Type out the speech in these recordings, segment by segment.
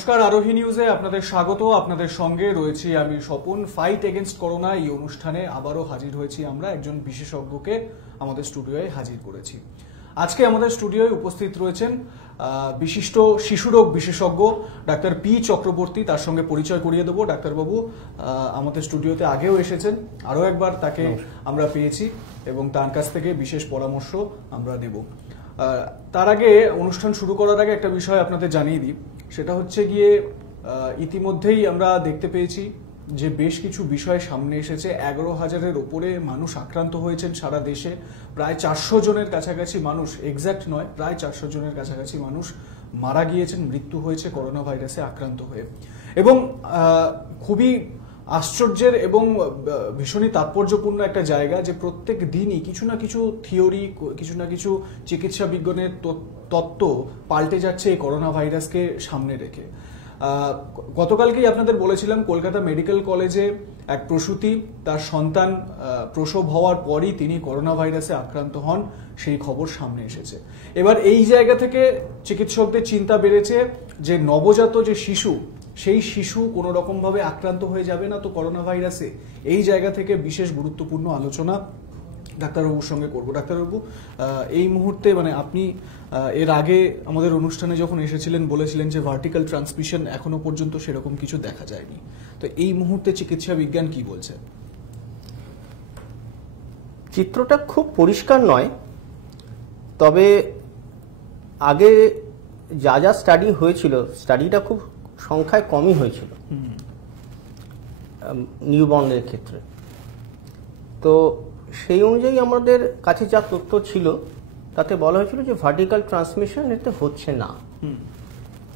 নমস্কার, আরোহী নিউজে আপনাদের স্বাগত। আপনাদের সঙ্গে রয়েছি আমি স্বপন। ফাইট এগেইনস্ট করোনা এই অনুষ্ঠানে আবারও হাজির হয়েছি আমরা। একজন বিশেষজ্ঞকে আমাদের স্টুডিওয়ে হাজির করেছি। আজকে আমাদের স্টুডিওয়ে উপস্থিত রয়েছেন বিশিষ্ট শিশুরোগ বিশেষজ্ঞ ডাক্তার পি চক্রবর্তী। তার সঙ্গে পরিচয় করিয়ে দেবো। ডাক্তারবাবু আমাদের স্টুডিওতে আগেও এসেছেন, আরও একবার তাকে আমরা পেয়েছি এবং তার কাছ থেকে বিশেষ পরামর্শ আমরা দেব। তার আগে, অনুষ্ঠান শুরু করার আগে একটা বিষয় আপনাদের জানিয়ে দিই। সেটা হচ্ছে গিয়ে ইতিমধ্যেই আমরা দেখতে পেয়েছি যে বেশ কিছু বিষয় সামনে এসেছে। 11,000-এর ওপরে মানুষ আক্রান্ত হয়েছেন সারা দেশে। প্রায় 400 জনের কাছাকাছি মানুষ, এক্স্যাক্ট নয়, প্রায় 400 জনের কাছাকাছি মানুষ মারা গিয়েছেন, মৃত্যু হয়েছে করোনা ভাইরাসে আক্রান্ত হয়ে। এবং খুবই আশ্চর্যের এবং ভীষণই তাৎপর্যপূর্ণ একটা জায়গা যে প্রত্যেক দিনই কিছু না কিছু থিওরি, কিছু না কিছু চিকিৎসা বিজ্ঞানের তত্ত্ব পাল্টে যাচ্ছে এই করোনা ভাইরাসকে সামনে রেখে। গতকালকেই আপনাদের বলেছিলাম কলকাতা মেডিকেল কলেজে এক প্রসূতি, তার সন্তান প্রসব হওয়ার পরই তিনি করোনা ভাইরাসে আক্রান্ত হন, সেই খবর সামনে এসেছে। এবার এই জায়গা থেকে চিকিৎসকদের চিন্তা বেড়েছে যে নবজাত যে শিশু, সেই শিশু কোনো রকমভাবে আক্রান্ত হয়ে যাবে না তো করোনা ভাইরাসে। এই জায়গা থেকে বিশেষ গুরুত্বপূর্ণ আলোচনা ডাক্তারবাবুর সঙ্গে করবো। ডাক্তারবাবু, এই মুহূর্তে মানে আপনি এর আগে আমাদের অনুষ্ঠানে যখন এসেছিলেন বলেছিলেন যে ভার্টিক্যাল ট্রান্সমিশন এখনো পর্যন্ত সেরকম কিছু দেখা যায়নি, তো এই মুহূর্তে চিকিৎসা বিজ্ঞান কি বলছে? চিত্রটা খুব পরিষ্কার নয়, তবে আগে যা যা স্টাডি হয়েছিল, স্টাডিটা খুব সংখ্যায় কমই হয়েছিল নিউবর্নের ক্ষেত্রে। তো সেই অনুযায়ী আমাদের কাছে যা তথ্য ছিল তাতে বলা হয়েছিল যে ভার্টিক্যাল ট্রান্সমিশন এতে হচ্ছে না।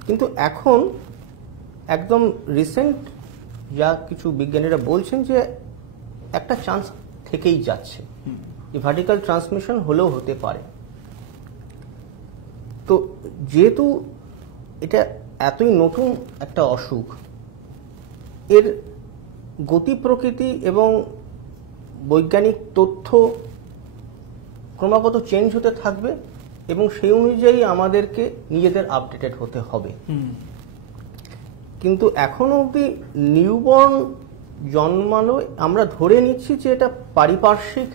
কিন্তু এখন একদম রিসেন্ট যা কিছু বিজ্ঞানীরা বলছেন যে একটা চান্স থেকেই যাচ্ছে যে ভার্টিক্যাল ট্রান্সমিশন হলেও হতে পারে। তো যেহেতু এটা এতই নতুন একটা অসুখ, এর গতি প্রকৃতি এবং বৈজ্ঞানিক তথ্য ক্রমাগত চেঞ্জ হতে থাকবে এবং সেই অনুযায়ী আমাদেরকে নিজেদের আপডেটেড হতে হবে। কিন্তু এখনো অবধি নিউবর্ন জন্মালো আমরা ধরে নিচ্ছি যে এটা পারিপার্শ্বিক,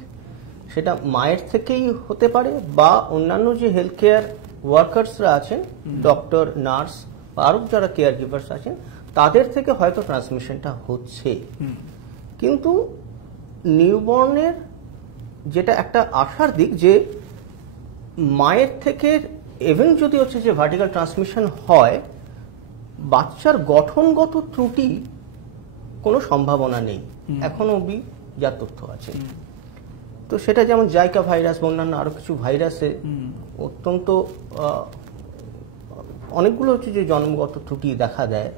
সেটা মায়ের থেকেই হতে পারে বা অন্যান্য যে হেলথ কেয়ার ওয়ার্কার্সরা আছেন, ডক্টর, নার্স বা আরও যারা কেয়ার গিভার্স আছেন, তাদের থেকে হয়তো ট্রান্সমিশনটা হচ্ছে। কিন্তু নিউবর্নের যেটা একটা আশার দিক যে মায়ের থেকে ইভেন যদি হচ্ছে যে ভার্টিক্যাল ট্রান্সমিশন হয়, বাচ্চার গঠনগত ত্রুটি কোনো সম্ভাবনা নেই এখন অবধি যা তথ্য আছে। তো সেটা যেমন জাইকা ভাইরাস বা অন্যান্য আরো কিছু ভাইরাসে অত্যন্ত অনেকগুলো হচ্ছে যে জন্মগত ত্রুটি দেখা দেয়।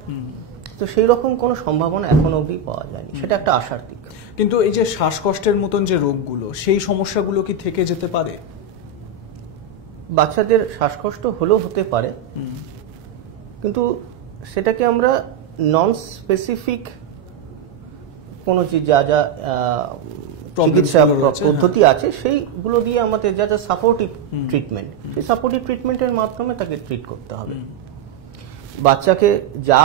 তো সেই রকম কোনো সম্ভাবনা এখন অবধি পাওয়া যায়নি, সেটা একটা আশার দিক। কিন্তু এই যে শ্বাসকষ্টের মতন যে রোগগুলো, সেই সমস্যাগুলো কি থেকে যেতে পারে? বাচ্চাদের শ্বাসকষ্ট হলেও হতে পারে, কিন্তু সেটাকে আমরা নন স্পেসিফিক কোনো যে যা যা চিকিৎসা পদ্ধতি আছে সেইগুলো দিয়ে আমাদের যা যা সাপোর্টিভ ট্রিটমেন্ট, সেই সাপোর্টিভ ট্রিটমেন্টের মাধ্যমে তাকে ট্রিট করতে হবে। বাচ্চাকে যা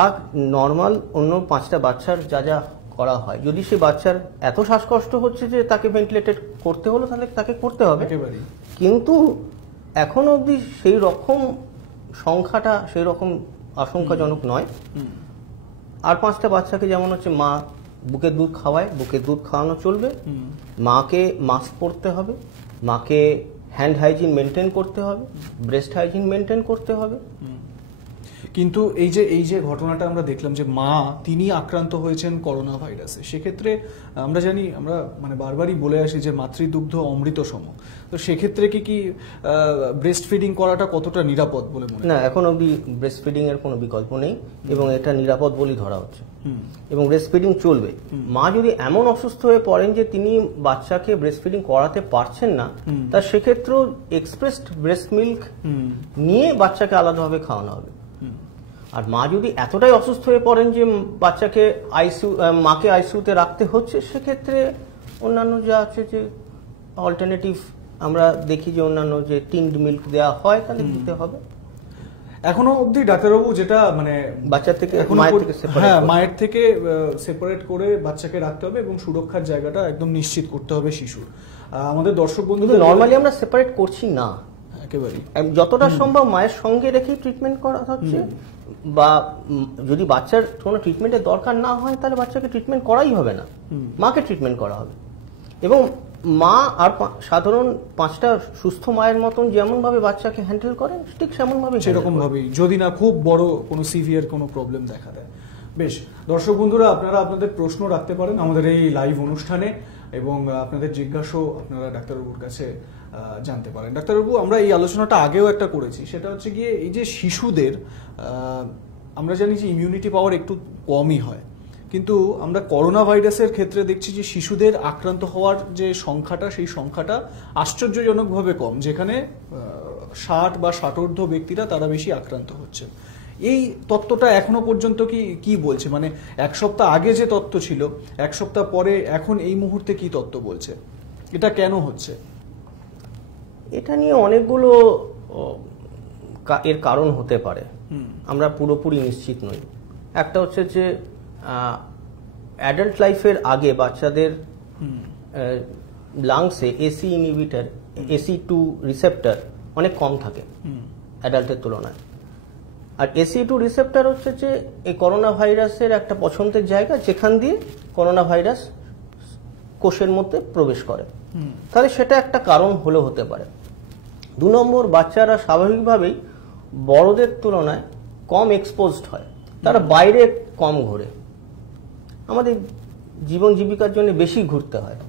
নর্মাল অন্য 5টা বাচ্চার যা যা করা হয়, যদি সে বাচ্চার এত শ্বাসকষ্ট হচ্ছে যে তাকে ভেন্টিলেটেড করতে হলো, তাহলে তাকে করতে হবে। কিন্তু এখন অবধি সেই রকম সংখ্যাটা সেই রকম আশঙ্কাজনক নয়। আর 5টা বাচ্চাকে যেমন হচ্ছে মা বুকের দুধ খাওয়ায়, বুকের দুধ খাওয়ানো চলবে, মাকে মাস্ক পরতে হবে, মাকে হ্যান্ড হাইজিন মেনটেন করতে হবে, ব্রেস্ট হাইজিন মেনটেন করতে হবে। কিন্তু এই যে ঘটনাটা আমরা দেখলাম যে মা তিনি আক্রান্ত হয়েছেন করোনা ভাইরাসে, সেক্ষেত্রে আমরা জানি, আমরা মানে বারবারই বলে আসি যে মাতৃদুগ্ধ অমৃত সম। তো সেক্ষেত্রে কি ব্রেস্ট ফিডিং করাটা কতটা নিরাপদ বলে মনে হয়? না, এখন অবধি ব্রেস্ট ফিডিং এর কোনো বিকল্প নেই এবং এটা নিরাপদ বলেই ধরা হচ্ছে এবং ব্রেস্ট ফিডিং চলবে। মা যদি এমন অসুস্থ হয়ে পড়েন যে তিনি বাচ্চাকে ব্রেস্ট ফিডিং করাতে পারছেন না, তার সেক্ষেত্রেও এক্সপ্রেসড ব্রেস্ট মিল্ক নিয়ে বাচ্চাকে আলাদাভাবে খাওয়ানো হবে। আর মা যদি এতটাই অসুস্থ হয়ে পড়েন যে বাচ্চাকে মাকে আইসিইউতে রাখতে হচ্ছে, সেক্ষেত্রে অন্যান্য যা আছে যে অল্টারনেটিভ আমরা দেখি যে অন্যান্য যে টিন্ড মিল্ক দেওয়া হয় তাহলে দিতে হবে। এখনো অবধি ডাক্তারবাবু যেটা মানে বাচ্চা থেকে মায়ের থেকে সেপারেট করে বাচ্চাকে রাখতে হবে এবং সুরক্ষার জায়গাটা একদম নিশ্চিত করতে হবে শিশুর। আমাদের দর্শক বন্ধুদের নর্মালি আমরা সেপারেট করছি না, একেবারেই যতটা সম্ভব মায়ের সঙ্গে রেখেই ট্রিটমেন্ট করা হচ্ছে, বা যদি বাচ্চার কোনো ট্রিটমেন্টের দরকার না হয় তাহলে বাচ্চাকে ট্রিটমেন্ট করাই হবে না, মাকে ট্রিটমেন্ট করা হবে। এবং মা আর সাধারণ 5টা সুস্থ মায়ের মতন যেমন ভাবে বাচ্চাকে হ্যান্ডেল করেন ঠিক সেমন ভাবে সেরকম ভাবেই, যদি না খুব বড় কোনো সিভিয়ার কোনো প্রবলেম দেখা দেয়। বেশ, দর্শক বন্ধুরা আপনারা আপনাদের প্রশ্ন রাখতে পারেন আমাদের এই লাইভ অনুষ্ঠানে এবং আপনাদের জিজ্ঞাসাও আপনারা ডাক্তারবাবুর কাছে জানতে পারেন। ডাক্তারবাবু, আমরা এই আলোচনাটা আগেও একটা করেছি, সেটা হচ্ছে গিয়ে এই যে শিশুদের আমরা জানি যে ইমিউনিটি পাওয়ার একটু কমই হয়, কিন্তু আমরা করোনা ভাইরাসের ক্ষেত্রে দেখছি যে শিশুদের আক্রান্ত হওয়ার যে সংখ্যাটা সেই সংখ্যাটা আশ্চর্যজনকভাবে কম, যেখানে 60 বা 60ঊর্ধ্ব ব্যক্তিরা তারা বেশি আক্রান্ত হচ্ছে। এই তত্ত্বটা এখনো পর্যন্ত কি বলছে, মানে এক সপ্তাহ আগে যে তত্ত্ব ছিল এক সপ্তাহ পরে এখন এই মুহূর্তে কি তত্ত্ব বলছে, এটা কেন হচ্ছে? এটা নিয়ে অনেকগুলো এর কারণ হতে পারে, আমরা পুরোপুরি নিশ্চিত নই। একটা হচ্ছে যে অ্যাডাল্ট লাইফের আগে বাচ্চাদের লাংসে এসি ইনহিবিটর, AC2 রিসেপ্টর অনেক কম থাকে অ্যাডাল্টের তুলনায়। আর AC2 রিসেপ্টর হচ্ছে যে এই করোনা ভাইরাসের একটা পছন্দের জায়গা, যেখান দিয়ে করোনা ভাইরাস কোষের মধ্যে প্রবেশ করে। তাহলে সেটা একটা কারণ হলেও হতে পারে। 2 নম্বর, বাচ্চারা স্বাভাবিকভাবেই বড়দের তুলনায় কম এক্সপোজড হয়, তারা বাইরে কম ঘোরে, আমাদের জীবন জীবিকার জন্য বেশি ঘুরতে হয়,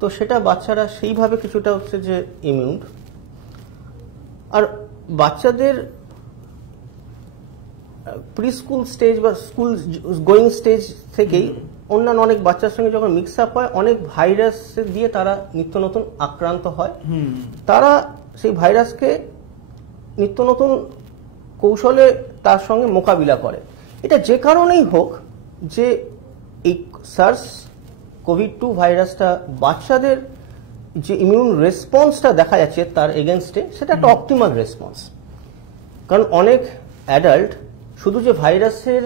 তো সেটা বাচ্চারা সেইভাবে কিছুটা হচ্ছে যে ইমিউন। আর বাচ্চাদের প্রি স্কুল স্টেজ বা স্কুল গোয়িং স্টেজ থেকেই অন্যান্য অনেক বাচ্চার সঙ্গে যখন মিক্স আপ হয়, অনেক ভাইরাস দিয়ে তারা নিত্য নতুন আক্রান্ত হয়, তারা সেই ভাইরাসকে নিত্য নতুন কৌশলে তার সঙ্গে মোকাবিলা করে। এটা যে কারণেই হোক, যে এই SARS-CoV-2 ভাইরাসটা বাচ্চাদের যে ইমিউন রেসপন্সটা দেখা যাচ্ছে তার এগেনস্টে, সেটা একটা অপটিমাল রেসপন্স। কারণ অনেক অ্যাডাল্ট শুধু যে ভাইরাসের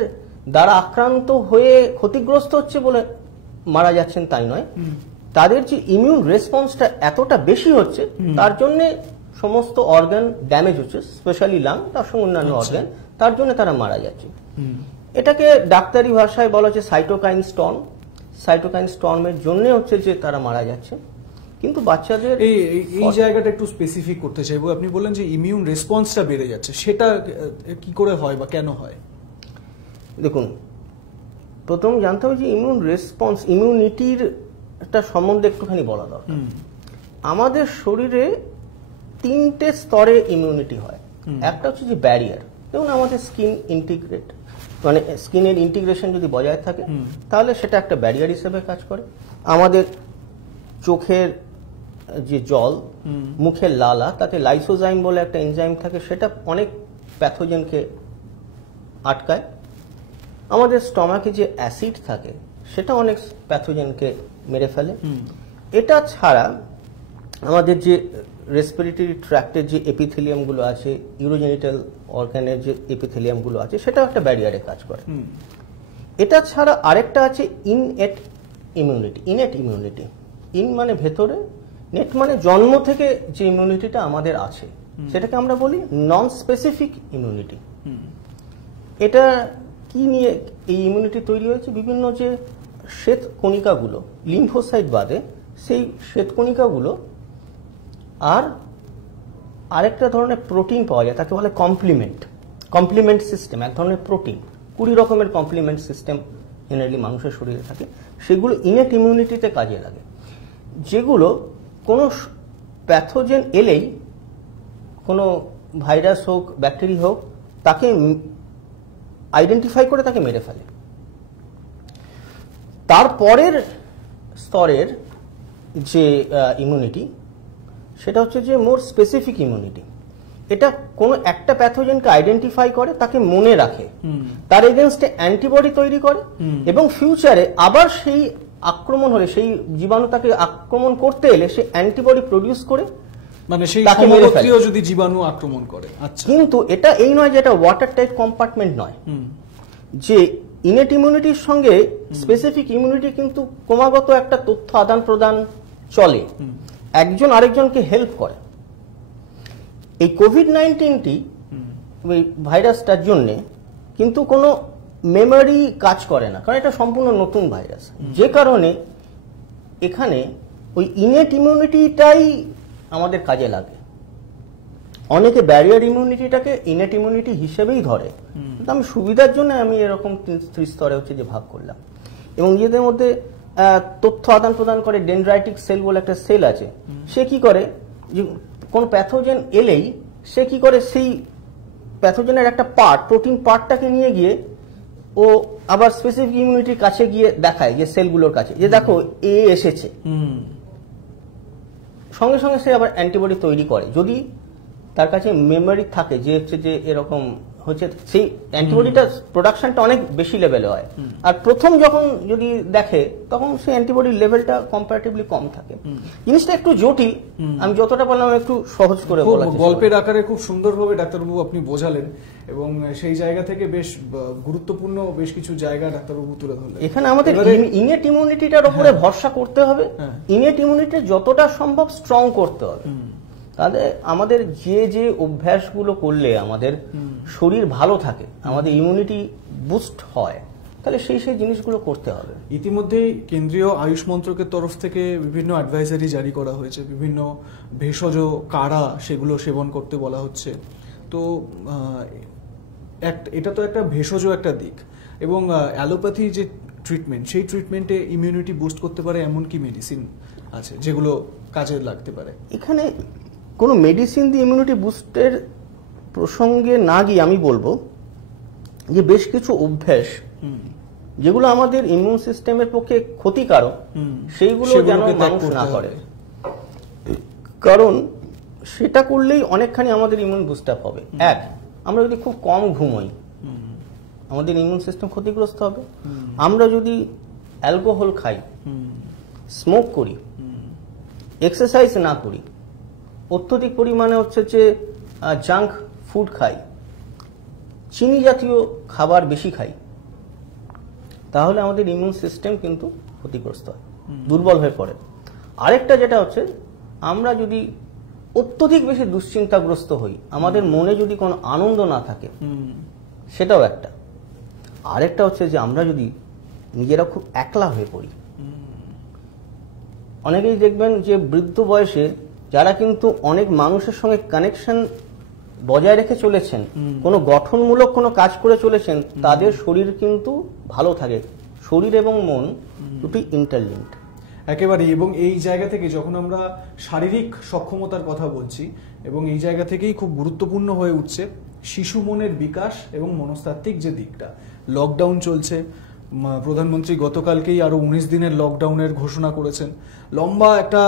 দ্বারা আক্রান্ত হয়ে ক্ষতিগ্রস্ত হচ্ছে বলে মারা যাচ্ছেন তাই নয়, তাদের যে ইমিউন রেসপন্সটা এতটা বেশি হচ্ছে তার জন্য সমস্ত অর্গান ড্যামেজ হচ্ছে, স্পেশালি লাং, তার সঙ্গে অন্যান্য অর্গান, তার জন্য তারা মারা যাচ্ছে। এটাকে ডাক্তারি ভাষায় বলা হচ্ছে সাইটোকাইন স্টর্ম। সাইটোকাইন স্টর্মের জন্য হচ্ছে যে তারা মারা যাচ্ছে। কিন্তু বাচ্চাদের এই জায়গাটা একটু স্পেসিফিক করতে চাইবো। আপনি বললেন যে ইমিউন রেসপন্সটা বেড়ে যাচ্ছে, সেটা কি করে হয় বা কেন হয়? দেখুন, প্রথম জানতে হবে যে ইমিউন রেসপন্স, ইমিউনিটির একটা সম্বন্ধে একটুখানি বলা দরকার। আমাদের শরীরে 3টে স্তরে ইমিউনিটি হয়। একটা হচ্ছে যে ব্যারিয়ার, যেমন আমাদের স্কিন ইন্টিগ্রেট, মানে স্কিনের ইন্টিগ্রেশন যদি বজায় থাকে তাহলে সেটা একটা ব্যারিয়ার হিসেবে কাজ করে। আমাদের চোখের যে জল, মুখের লালা, তাতে লাইসোজাইম বলে একটা এনজাইম থাকে, সেটা অনেক প্যাথোজেনকে আটকায়। আমাদের স্টমাকে যে অ্যাসিড থাকে সেটা অনেক প্যাথোজেনকে মেরে ফেলে। এটা ছাড়া আমাদের যে রেসপিরেটরি ট্র্যাক্টের যে এপিথেলিয়ামগুলো আছে, ইউরোজেনিটাল অর্গানের যে এপিথেলিয়ামগুলো আছে, সেটাও একটা ব্যারিয়ারে কাজ করে। এটা ছাড়া আরেকটা আছে ইনএট ইমিউনিটি। ইনএট ইমিউনিটি, ইন মানে ভেতরে, নেট মানে জন্ম থেকে যে ইমিউনিটিটা আমাদের আছে, সেটাকে আমরা বলি নন স্পেসিফিক ইমিউনিটি। এটা কি নিয়ে এই ইমিউনিটি তৈরি হয়েছে? বিভিন্ন যে শ্বেত কণিকাগুলো, লিম্ফোসাইট বাদে সেই শ্বেত কণিকাগুলো আর আরেকটা ধরনের প্রোটিন পাওয়া যায়, তাকে বলে কমপ্লিমেন্ট সিস্টেম। এক ধরনের প্রোটিন, 20 রকমের কমপ্লিমেন্ট সিস্টেম জেনারেলি মানুষের শরীরে থাকে, সেগুলো ইনেট ইমিউনিটিতে কাজে লাগে, যেগুলো কোনো প্যাথোজেন এলেই, কোনো ভাইরাস হোক ব্যাকটেরিয়া হোক, তাকে আইডেন্টিফাই করে তাকে মেরে ফেলে। তারপরের স্তরের যে ইমিউনিটি, সেটা হচ্ছে যে মোর স্পেসিফিক ইমিউনিটি। এটা কোনো একটা প্যাথোজেনকে আইডেন্টিফাই করে, তাকে মনে রাখে, তার এগেনস্টে অ্যান্টিবডি তৈরি করে, এবং ফিউচারে আবার সেই আক্রমণ হলে, সেই জীবাণু তাকে আক্রমণ করতে এলে সে অ্যান্টিবডি প্রডিউস করে মানে সেই তাকে মেরে ফেলে। সমগোত্রীয় যদি জীবাণু আক্রমণ করে। আচ্ছা, কিন্তু এটা এই নয় যে এটা ওয়াটার টাইট কম্পার্টমেন্ট নয়, যে ইনেট ইমিউনিটির সঙ্গে স্পেসিফিক ইমিউনিটি কিন্তু ক্রমাগত একটা তথ্য আদান প্রদান চলে, একজন আরেকজনকে হেল্প করে। এই কোভিড-19টি ওই ভাইরাসটার জন্যে কিন্তু কোনো মেমোরি কাজ করে না, কারণ এটা সম্পূর্ণ নতুন ভাইরাস, যে কারণে এখানে ওই ইনেট ইমিউনিটিটাই আমাদের কাজে লাগে। অনেকে ব্যারিয়ার ইমিউনিটিটাকে ইনেট ইমিউনিটি হিসেবেই ধরে, কিন্তু আমি সুবিধার জন্য আমি এরকম ত্রিস্তরে হচ্ছে যে ভাগ করলাম। এবং নিজেদের মধ্যে তথ্য আদান প্রদান করে। ডেনড্রাইটিক সেল বলে একটা সেল আছে, সে কি করে যে কোন প্যাথোজেন এলেই সে কি করে সেই প্যাথোজেনের একটা পার্ট, প্রোটিন পার্টটাকে নিয়ে গিয়ে ও আবার স্পেসিফিক ইমিউনিটির কাছে গিয়ে দেখায়, যে সেলগুলোর কাছে, যে দেখো এ এসেছে, সঙ্গে সঙ্গে সে আবার অ্যান্টিবডি তৈরি করে। যদি তার কাছে মেমোরি থাকে যে হচ্ছে যে এরকম হচ্ছে, সেই অ্যান্টিবডিটা প্রোডাকশনটা অনেক বেশি লেভেলে হয়। আর প্রথম যখন যদি দেখে তখন সেই অ্যান্টিবডির লেভেলটা কম্পারেটিভলি কম থাকে। জিনিসটা একটু জটিল, আমি যতটা পারলাম একটু সহজ করে বলার চেষ্টা করি। গল্পের আকারে খুব সুন্দরভাবে ডাক্তারবাবু আপনি বোঝালেন, এবং সেই জায়গা থেকে বেশ গুরুত্বপূর্ণ বেশ কিছু জায়গা ডাক্তারবাবু তুলে ধরলেন। এখানে আমাদের ইনেট ইমিউনিটিটার উপরে ভরসা করতে হবে, ইনেট ইমিউনিটি যতটা সম্ভব স্ট্রং করতে হবে। তাহলে আমাদের যে যে অভ্যাসগুলো করলে আমাদের শরীর ভালো থাকে, আমাদের ইমিউনিটি বুস্ট হয়, তাহলে সেই সেই জিনিসগুলো করতে হবে। ইতিমধ্যেই কেন্দ্রীয় আয়ুষ মন্ত্রকের তরফ থেকে বিভিন্ন অ্যাডভাইজারি জারি করা হয়েছে, বিভিন্ন ভেষজ কাড়া সেগুলো সেবন করতে বলা হচ্ছে। তো এটা তো একটা ভেষজ একটা দিক, এবং অ্যালোপ্যাথি যে ট্রিটমেন্ট, সেই ট্রিটমেন্টে ইমিউনিটি বুস্ট করতে পারে এমন কি মেডিসিন আছে যেগুলো কাজে লাগতে পারে? এখানে কোনো মেডিসিন দিয়ে ইমিউনিটি বুস্টের প্রসঙ্গে না গিয়ে আমি বলবো যে বেশ কিছু অভ্যাস যেগুলো আমাদের ইমিউন সিস্টেমের পক্ষে ক্ষতিকারক, সেইগুলো যেন মানুষ না করে, কারণ সেটা করলেই অনেকখানি আমাদের ইমিউন বুস্ট আপ হবে। এক, আমরা যদি খুব কম ঘুমোই আমাদের ইমিউন সিস্টেম ক্ষতিগ্রস্ত হবে। আমরা যদি অ্যালকোহল খাই, স্মোক করি, এক্সারসাইজ না করি, অত্যধিক পরিমাণে হচ্ছে যে জাঙ্ক ফুড খাই, চিনি জাতীয় খাবার বেশি খাই, তাহলে আমাদের ইমিউন সিস্টেম কিন্তু ক্ষতিগ্রস্ত হয়, দুর্বল হয়ে পড়ে। আরেকটা যেটা হচ্ছে, আমরা যদি অত্যধিক বেশি দুশ্চিন্তাগ্রস্ত হই, আমাদের মনে যদি কোনো আনন্দ না থাকে, সেটাও একটা। আরেকটা হচ্ছে যে আমরা যদি নিজেরা খুব একলা হয়ে পড়ি। অনেকেই দেখবেন যে বৃদ্ধ বয়সে যারা কিন্তু অনেক মানুষের সঙ্গে কানেকশন বজায় রেখে চলেছেন, কোনো গঠনমূলক কোনো কাজ করে চলেছেন, তাদের শরীর কিন্তু ভালো থাকে। শরীর এবং মন দুটি ইন্টারলিঙ্কড একেবারে। এবং এই জায়গা থেকে যখন আমরা শারীরিক সক্ষমতার কথা বলছি, এবং এই জায়গা থেকেই খুব গুরুত্বপূর্ণ হয়ে উঠছে শিশু মনের বিকাশ এবং মনস্তাত্ত্বিক যে দিকটা। লকডাউন চলছে, প্রধানমন্ত্রী গতকালকেই আরো 19 দিনের লকডাউনের ঘোষণা করেছেন। লম্বা একটা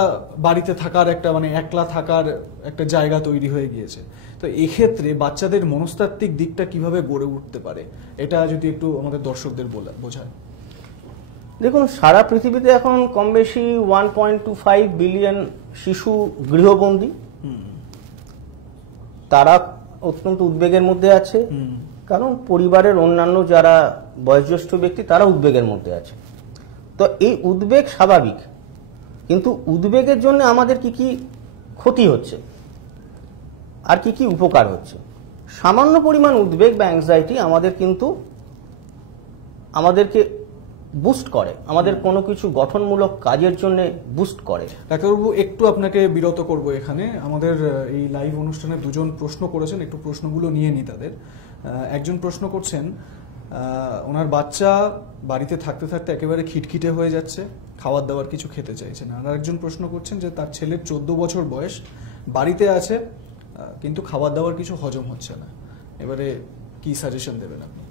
বাড়িতে থাকার একটা মানে একলা থাকার একটা জায়গা তৈরি হয়ে গিয়েছে। তো এক্ষেত্রে বাচ্চাদের মনস্তাত্ত্বিক দিকটা কিভাবে গড়ে উঠতে পারে, এটা যদি একটু আমাদের দর্শকদের বোঝায়। দেখুন, সারা পৃথিবীতে এখন কম বেশি 1.25 বিলিয়ন শিশু গৃহবন্দী। তারা অত্যন্ত উদ্বেগের মধ্যে আছে, কারণ পরিবারের অন্যান্য যারা বয়োজ্যেষ্ঠ ব্যক্তি তারা উদ্বেগের মধ্যে আছে। তো এই উদ্বেগ স্বাভাবিক, কিন্তু উদ্বেগের জন্য আমাদের কি কি ক্ষতি হচ্ছে আর কি কি উপকার হচ্ছে। সামান্য পরিমাণ উদ্বেগ বা অ্যাংজাইটি আমাদের কিন্তু আমাদেরকে বুস্ট করে, আমাদের কোনো কিছু গঠনমূলক কাজের জন্য বুস্ট করে। ডাক্তারবাবু, একটু আপনাকে বিরত করব এখানে। আমাদের এই লাইভ অনুষ্ঠানে দুজন প্রশ্ন করেছেন, একটু প্রশ্নগুলো নিয়ে নিই তাদের। একজন প্রশ্ন করছেন, ওনার বাচ্চা বাড়িতে থাকতে থাকতে একেবারে খিটখিটে হয়ে যাচ্ছে, খাবার দাবার কিছু খেতে চাইছে না। আর একজন প্রশ্ন করছেন যে তার ছেলের 14 বছর বয়স, বাড়িতে আছে কিন্তু খাবার দাবার কিছু হজম হচ্ছে না। এবারে কি সাজেশন দেবেন আপনি?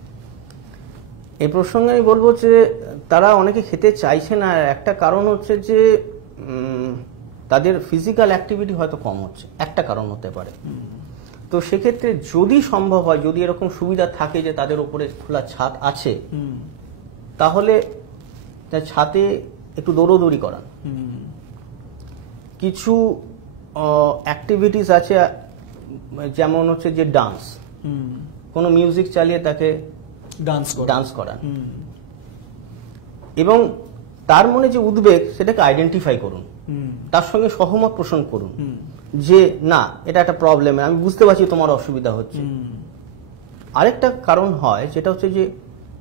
এই প্রসঙ্গে আমি বলবো যে তারা অনেকে খেতে চাইছে না, একটা কারণ হচ্ছে যে তাদের ফিজিক্যাল অ্যাক্টিভিটি হয়তো কম হচ্ছে, একটা কারণ হতে পারে। তো সেক্ষেত্রে যদি সম্ভব হয়, যদি এরকম সুবিধা থাকে যে তাদের উপরে খোলা ছাদ আছে, তাহলে ছাদে একটু দৌড়দৌড়ি করান, কিছু অ্যাক্টিভিটিস আছে, যেমন হচ্ছে যে ডান্স, কোনো মিউজিক চালিয়ে তাকে ডান্স করান, এবং তার মনে যে উদ্বেগ সেটাকে আইডেন্টিফাই করুন, তার সঙ্গে সহমত পোষণ করুন যে না, এটা একটা প্রবলেম, আমি বুঝতে পারছি তোমার অসুবিধা হচ্ছে। আরেকটা কারণ হয় যেটা হচ্ছে যে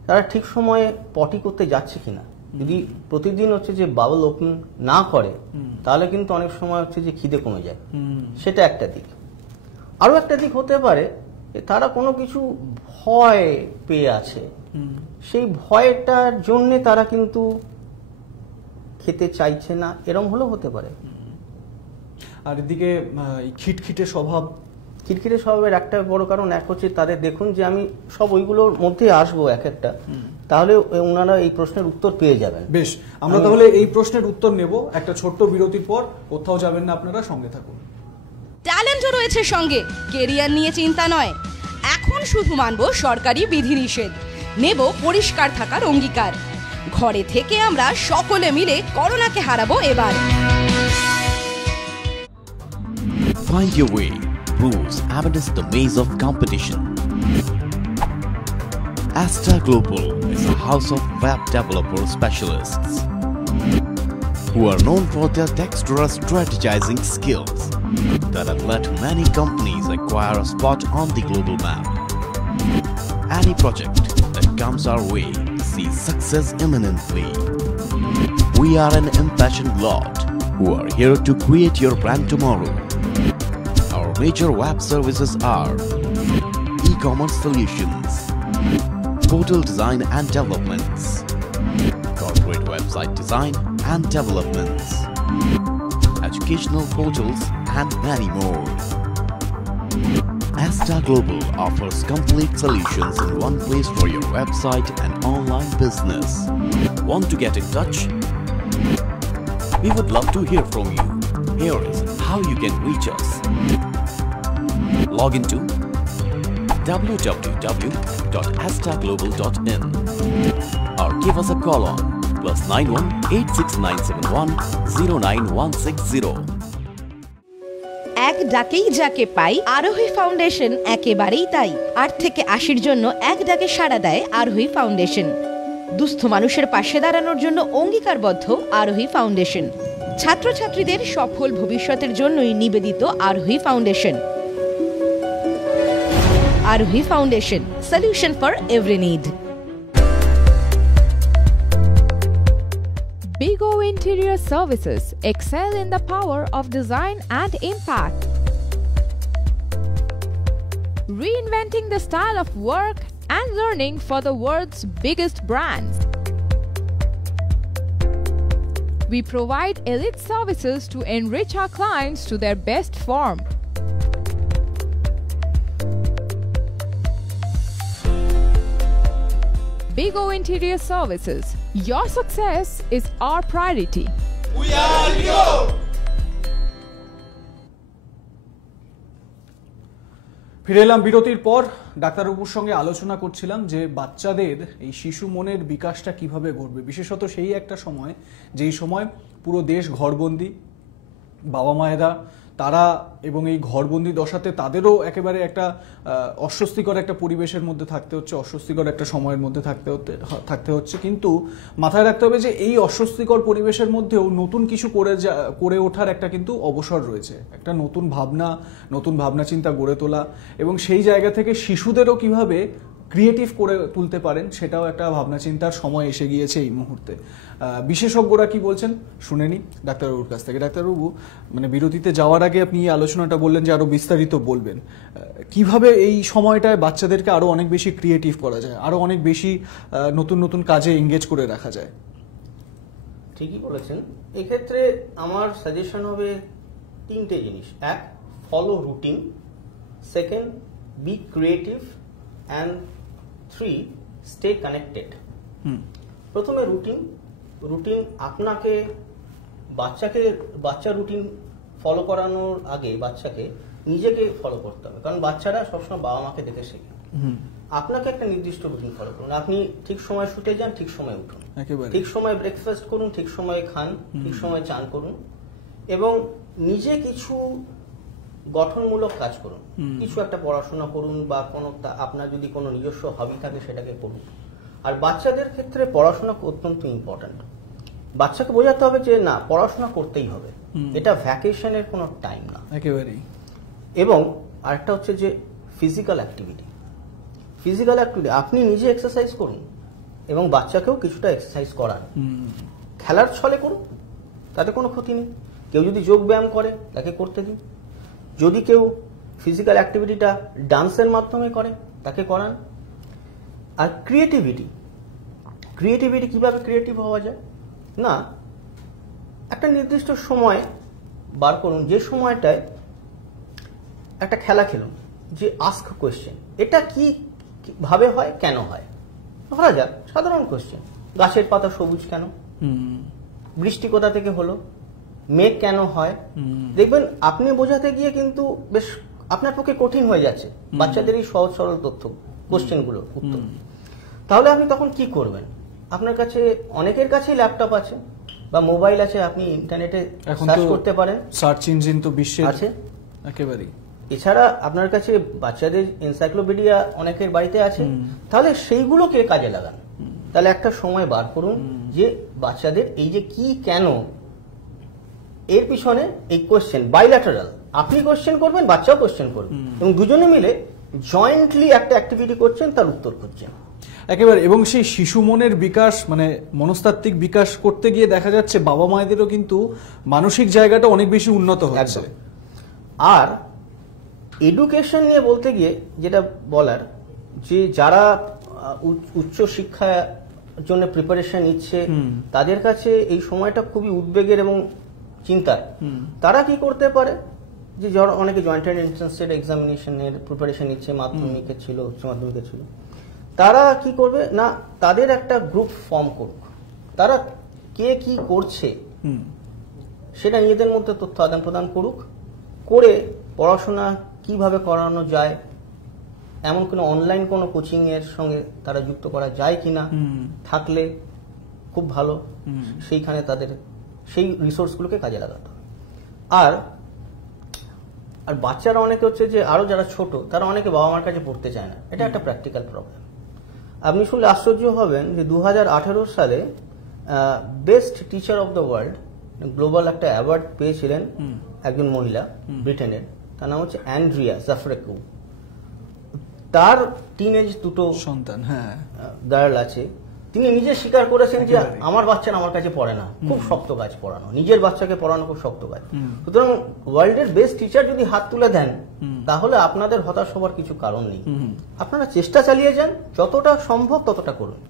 তারা ঠিক সময়ে পটি করতে যাচ্ছে কিনা। যদি প্রতিদিন হচ্ছে যে বাবল ওপেন না করে তাহলে কিন্তু অনেক সময় হচ্ছে যে খিদে কমে যায়, সেটা একটা দিক। আরো একটা দিক হতে পারে তারা কোনো কিছু ভয় পেয়ে আছে, সেই ভয়টার জন্য তারা কিন্তু খেতে চাইছে না, এরকম হলেও হতে পারে। আর এদিকে খিটখিটে স্বভাব, খিটখিটে স্বভাবের একটা বড় কারণ এক হচ্ছে তাদের, দেখুন যে আমি সব ওইগুলোর মধ্যে আসবো এক একটা, তাহলে ওনারা এই প্রশ্নের উত্তর পেয়ে যাবেন। বেশ, আমরা তাহলে এই প্রশ্নের উত্তর নেব একটা ছোট্ট বিরতির পর। কোথাও যাবেন না আপনারা, সঙ্গে থাকুন। ট্যালেন্টও রয়েছে সঙ্গে, কেরিয়ার নিয়ে চিন্তা নয়, এখন শুধু মানব সরকারি বিধিনিষেধ, নেব পরিষ্কার থাকার অঙ্গীকার। ঘরে থেকে আমরা সকলে মিলে করোনাকে হারাবো এবার। Find your way, proves amidst the maze of competition. Asta Global is a house of web developer specialists who are known for their dexterous strategizing skills that have led many companies acquire a spot on the global map. Any project that comes our way sees success imminently. We are an impassioned lot who are here to create your brand tomorrow. Our major web services are e-commerce solutions, portal design and developments, corporate website design and developments, educational portals, and many more. Asta Global offers complete solutions in one place for your website and online business. Want to get in touch? We would love to hear from you. Here is how you can reach us. Log into www.astaglobal.in or give us a call on +91 86971 09160. এক ডাকেই যাকে পাই, আরোহী foundation একেবারেই তাই। 8 থেকে 80-র জন্য এক ডাকে সাড়া দেয় আরোহী ফাউন্ডেশন। দুস্থ মানুষের পাশে দাঁড়ানোর জন্য অঙ্গীকারবদ্ধ আরোহী ফাউন্ডেশন। ছাত্রছাত্রীদের সফল ভবিষ্যতের জন্যই নিবেদিত আরোহী ফাউন্ডেশন। আরোহী foundation, solution for every need. Bigo Interior Services excel in the power of design and impact. Reinventing the style of work and learning for the world's biggest brands. We provide elite services to enrich our clients to their best form. Bigo Interior Services. Your success is our priority. We are Bigo! ফিরে এলাম বিরতির পর। ডাক্তারবাবুর সঙ্গে আলোচনা করছিলাম যে বাচ্চাদের এই শিশু মনের বিকাশটা কিভাবে ঘটবে, বিশেষত সেই একটা সময় যেই সময় পুরো দেশ ঘরবন্দি, বাবা মায়েরা তারা এবং এই ঘরবন্দি দশাতে তাদেরও একেবারে একটা অস্বস্তিকর একটা পরিবেশের মধ্যে থাকতে হচ্ছে, অস্বস্তিকর একটা সময়ের মধ্যে থাকতে হচ্ছে। কিন্তু মাথায় রাখতে হবে যে এই অস্বস্তিকর পরিবেশের মধ্যেও নতুন কিছু করে ওঠার একটা কিন্তু অবসর রয়েছে, একটা নতুন ভাবনা চিন্তা গড়ে তোলা, এবং সেই জায়গা থেকে শিশুদেরও কিভাবে ক্রিয়েটিভ করে তুলতে পারেন সেটাও একটা ভাবনা চিন্তার সময় এসে গিয়েছে এই মুহূর্তে। বিশেষজ্ঞরা কি বলছেন শুনে নি ডাক্তারবাবুর কাছ থেকে। ডাক্তারবাবু, মানে বিরতিতে যাওয়ার আগে আপনি এই আলোচনাটা বললেন যে আরো বিস্তারিত বলবেন, কিভাবে এই সময়টায় বাচ্চাদেরকে আরো অনেক বেশি ক্রিয়েটিভ করা যায়, আরো অনেক বেশি নতুন নতুন কাজে এঙ্গেজ করে রাখা যায়। ঠিকই বলেছেন। এক্ষেত্রে আমার সাজেশন হবে 3টে জিনিস। 1, follow routine. 2, be creative. and 3, stay connected. প্রথমে রুটিন আপনাকে বাচ্চা রুটিন ফলো করানোর আগে বাচ্চাকে নিজেকে ফলো করতে হবে, কারণ বাচ্চারা সবসময় বাবা মাকে দেখে শেখে। আপনাকে একটা নির্দিষ্ট রুটিন ফলো করুন। আপনি ঠিক সময় শুতে যান, ঠিক সময় উঠুন, ঠিক সময় ব্রেকফাস্ট করুন, ঠিক সময়ে খান, ঠিক সময় চান করুন, এবং নিজে কিছু গঠনমূলক কাজ করুন, কিছু একটা পড়াশোনা করুন বা কোনো আপনার যদি কোনো নিজস্ব হবি থাকে সেটাকে করুন। আর বাচ্চাদের ক্ষেত্রে পড়াশোনা অত্যন্ত ইম্পর্ট্যান্ট। বাচ্চাকে বোঝাতে হবে যে না, পড়াশোনা করতেই হবে, এটা ভ্যাকেশনের কোনো টাইম না একেবারেই। এবং আরেকটা হচ্ছে যে ফিজিক্যাল অ্যাক্টিভিটি। আপনি নিজে এক্সারসাইজ করুন এবং বাচ্চাকেও কিছুটা এক্সারসাইজ করান। খেলার ছলে করুন, তাতে কোনো ক্ষতি নেই। কেউ যদি যোগ ব্যায়াম করে তাকে করতে দিন। যদি কেউ ফিজিক্যাল অ্যাক্টিভিটিটা ডান্সের মাধ্যমে করে তাকে করান। আর ক্রিয়েটিভিটি কিভাবে ক্রিয়েটিভ হওয়া যায় না, একটা নির্দিষ্ট সময় বার করুন, যে সময়টায় একটা খেলা খেলুন, যে আস্ক কোয়েশ্চেন, এটা কি ভাবে হয়, কেন হয়। ধরা যাক সাধারণ কোয়েশ্চেন, গাছের পাতা সবুজ কেন, বৃষ্টি কোথা থেকে হলো, মেঘ কেন হয়। দেখবেন আপনি বোঝাতে গিয়ে কিন্তু বেশ আপনার পক্ষে কঠিন হয়ে যাচ্ছে বাচ্চাদের এই সহজ সরল তথ্য কোশ্চেনগুলো উত্তর। তাহলে আপনি তখন কি করবেন? আপনার কাছে অনেকের কাছেই ল্যাপটপ আছে বা মোবাইল আছে, আপনি ইন্টারনেটে সার্চ করতে পারেন, সার্চ ইঞ্জিন তো বিশ্বে আছে একেবারেই। এছাড়া আপনার কাছে বাচ্চাদের এনসাইক্লোপিডিয়া অনেকের বাড়িতে আছে, তাহলে সেইগুলোকে কাজে লাগান। তাহলে একটা সময় বার করুন যে বাচ্চাদের এই যে কি কেন, এর পিছনে এই কোশ্চেন বাইল্যাটারাল, আপনি কোশ্চেন করবেন, বাচ্চাও কোশ্চেন করবে, এবং দুজনে মিলে জয়েন্টলি একটা অ্যাক্টিভিটি করছেন, তার উত্তর খুঁজছেন একেবারে। এবং সেই শিশু মনের বিকাশ, মানে মনস্তাত্ত্বিক বিকাশ করতে গিয়ে দেখা যাচ্ছে বাবা মায়েদেরও কিন্তু মানসিক জায়গাটা অনেক বেশি উন্নত হচ্ছে। আর এডুকেশন নিয়ে বলতে গিয়ে যেটা বলার, যে যারা উচ্চ শিক্ষার জন্য প্রিপারেশন নিচ্ছে তাদের কাছে এই সময়টা খুবই উদ্বেগের এবং চিন্তার। তারা কি করতে পারে, যে অনেকে জয়েন্ট এন্ট্রান্স এক্সামিনেশনের প্রিপারেশন নিচ্ছে, মাধ্যমিকের ছিল, উচ্চ মাধ্যমিকের ছিল, তারা কি করবে না, তাদের একটা গ্রুপ ফর্ম করুক, তারা কে কি করছে সেটা নিজেদের মধ্যে তথ্য আদান প্রদান করুক, করে পড়াশোনা কিভাবে করানো যায়, এমন কোনো অনলাইন কোনো কোচিং এর সঙ্গে তারা যুক্ত করা যায় কিনা, থাকলে খুব ভালো, সেইখানে তাদের সেই রিসোর্সগুলোকে কাজে লাগাতে হবে। আর বাচ্চারা অনেকে হচ্ছে যে আরো যারা ছোট, তারা অনেকে বাবা মার কাছে পড়তে চায় না, এটা একটা প্র্যাকটিক্যাল প্রবলেম। আপনি শুনলে আশ্চর্য হবেন যে 2018 সালে best teacher of the world global একটা অ্যাওয়ার্ড পেয়েছিলেন একজন মহিলা ব্রিটেনের, তার নাম হচ্ছে অ্যান্ড্রিয়া জাফরেকু। তার টিনেজ দুটো সন্তান, হ্যাঁ, গার্ল আছে। তিনি নিজে স্বীকার করেছেন যে আমার বাচ্চারা আমার কাছে পড়ে না, খুব শক্ত কাজ পড়ানো, নিজের বাচ্চাকে পড়ানো খুব শক্ত কাজ। সুতরাং ওয়ার্ল্ডের বেস্ট টিচার যদি হাত তুলে দেন, তাহলে আপনাদের হতাশ হবার কিছু কারণ নেই। আপনারা চেষ্টা চালিয়ে যান, যতটা সম্ভব ততটা করুন,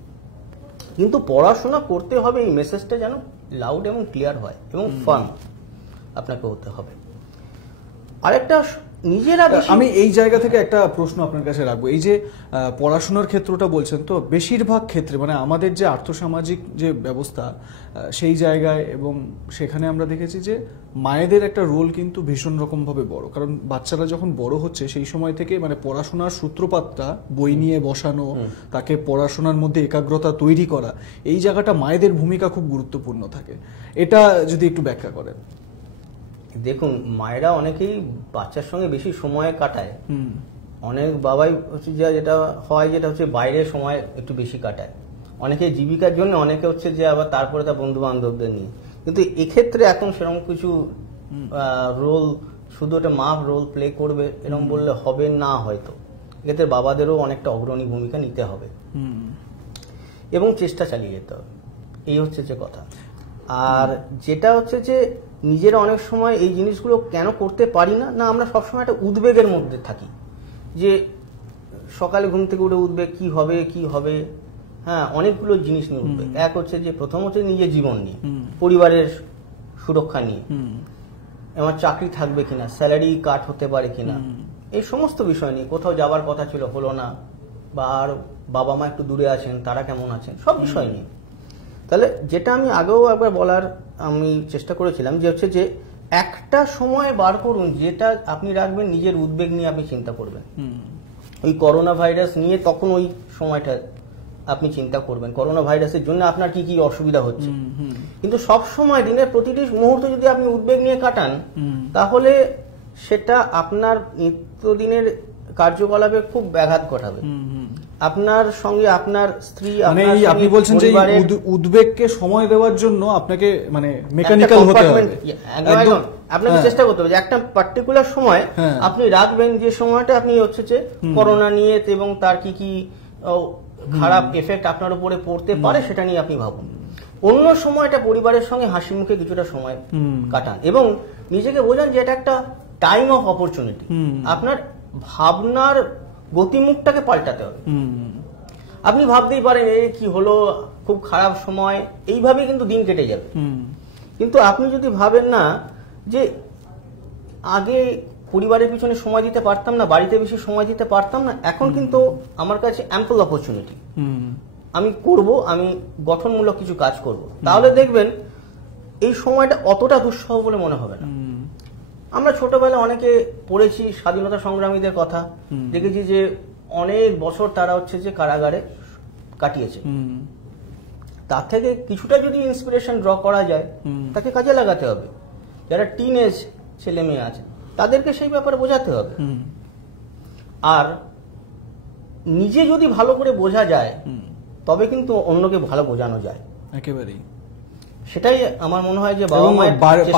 কিন্তু পড়াশোনা করতে হবে, এই মেসেজটা যেন লাউড এবং ক্লিয়ার হয়, এবং ফান আপনাকে হতে হবে। আরেকটা নিজেরা, আমি এই জায়গা থেকে একটা প্রশ্ন আপনার কাছে রাখবো। এই যে পড়াশোনার ক্ষেত্রটা বলছেন, তো বেশিরভাগ ক্ষেত্রে মানে আমাদের যে আর্থসামাজিক যে ব্যবস্থা সেই জায়গায়, এবং সেখানে আমরা দেখেছি যে মায়েদের একটা রোল কিন্তু ভীষণ রকম ভাবে বড়। কারণ বাচ্চারা যখন বড় হচ্ছে সেই সময় থেকে মানে পড়াশোনার সূত্রপাতটা বই নিয়ে বসানো, তাকে পড়াশোনার মধ্যে একাগ্রতা তৈরি করা, এই জায়গাটা মায়েদের ভূমিকা খুব গুরুত্বপূর্ণ থাকে। এটা যদি একটু ব্যাখ্যা করেন। দেখুন, মায়েরা অনেকেই বাচ্চার সঙ্গে বেশি সময় কাটায়, অনেক বাবাই হচ্ছে যেটা হয় যেটা হচ্ছে বাইরে সময় একটু বেশি কাটায়, অনেকে জীবিকার জন্য, অনেকে হচ্ছে যে আবার তারপরে তার বন্ধু বান্ধবদের নিয়ে। কিন্তু এক্ষেত্রে এখন সেরকম কিছু রোল শুধু একটা মা রোল প্লে করবে এরকম বললে হবে না, হয়তো এক্ষেত্রে বাবাদেরও অনেকটা অগ্রণী ভূমিকা নিতে হবে এবং চেষ্টা চালিয়ে যেতে হবে, এই হচ্ছে যে কথা। আর যেটা হচ্ছে যে নিজেরা অনেক সময় এই জিনিসগুলো কেন করতে পারি না, না আমরা সবসময় একটা উদ্বেগের মধ্যে থাকি, যে সকালে ঘুম থেকে উঠে উদ্বেগ, কি হবে কি হবে, হ্যাঁ, অনেকগুলো জিনিস নিয়ে উদ্বেগ। এক হচ্ছে যে প্রথম হচ্ছে নিজের জীবন নিয়ে, পরিবারের সুরক্ষা নিয়ে, আমার চাকরি থাকবে কিনা, স্যালারি কাট হতে পারে কিনা, এই সমস্ত বিষয় নিয়ে, কোথাও যাবার কথা ছিল হলো না, বা আর বাবা মা একটু দূরে আছেন, তারা কেমন আছেন, সব বিষয় নিয়ে। তাহলে যেটা আমি আগেও একবার বলার আমি চেষ্টা করেছিলাম, যে হচ্ছে যে একটা সময় বার করুন যেটা আপনি রাখবেন নিজের উদ্বেগ নিয়ে আপনি চিন্তা করবেন। ওই করোনা ভাইরাস নিয়ে তখন ওই সময়টা আপনি চিন্তা করবেন, করোনা ভাইরাসের জন্য আপনার কি কি অসুবিধা হচ্ছে, কিন্তু সব সময় দিনের প্রতিটি মুহূর্ত যদি আপনি উদ্বেগ নিয়ে কাটান তাহলে সেটা আপনার নিত্যদিনের কার্যকলাপে খুব ব্যাঘাত ঘটাবে। আপনার সঙ্গে আপনার স্ত্রী, মানে আপনি বলছেন যে উদ্বেগকে সময় দেওয়ার জন্য আপনাকে মানে মেকানিক্যাল হতে হবে, আপনাকে চেষ্টা করতে হবে যে একটা পার্টিকুলার সময় আপনি রাখবেন, যে সময়টা আপনি হচ্ছে যে করোনা নিয়ে এবং তার কি কি খারাপ এফেক্ট আপনার উপরে পড়তে পারে সেটা নিয়ে আপনি ভাবুন। অন্য সময়টা পরিবারের সঙ্গে হাসি মুখে কিছুটা সময় কাটান এবং নিজেকে বোঝান যে এটা একটা টাইম অফ অপরচুনিটি। আপনার ভাবনার গতিমুখটাকে পাল্টাতে হবে। আপনি ভাবতেই পারেন এই কি হলো, খুব খারাপ সময়, এইভাবে কিন্তু দিন কেটে যাবে। কিন্তু আপনি যদি ভাবেন না যে আগে পরিবারের পিছনে সময় দিতে পারতাম না, বাড়িতে বেশি সময় দিতে পারতাম না, এখন কিন্তু আমার কাছে অ্যাম্পল অপরচুনিটি, আমি করব, আমি গঠনমূলক কিছু কাজ করব, তাহলে দেখবেন এই সময়টা অতটা দুঃসহ বলে মনে হবে না। আমরা ছোটবেলায় অনেকে পড়েছি স্বাধীনতা সংগ্রামীদের কথা, দেখেছি যে অনেক বছর তারা হচ্ছে যে কারাগারে কাটিয়েছে। তার থেকে কিছুটা যদি ইন্সপিরেশন ড্র করা যায় তাকে কাজে লাগাতে হবে। যারা টিনেজ ছেলে মেয়ে আছে তাদেরকে সেই ব্যাপারে বোঝাতে হবে। আর নিজে যদি ভালো করে বোঝা যায় তবে কিন্তু অন্যকে ভালো বোঝানো যায় একেবারেই। সেটাই আমার মনে হয় যে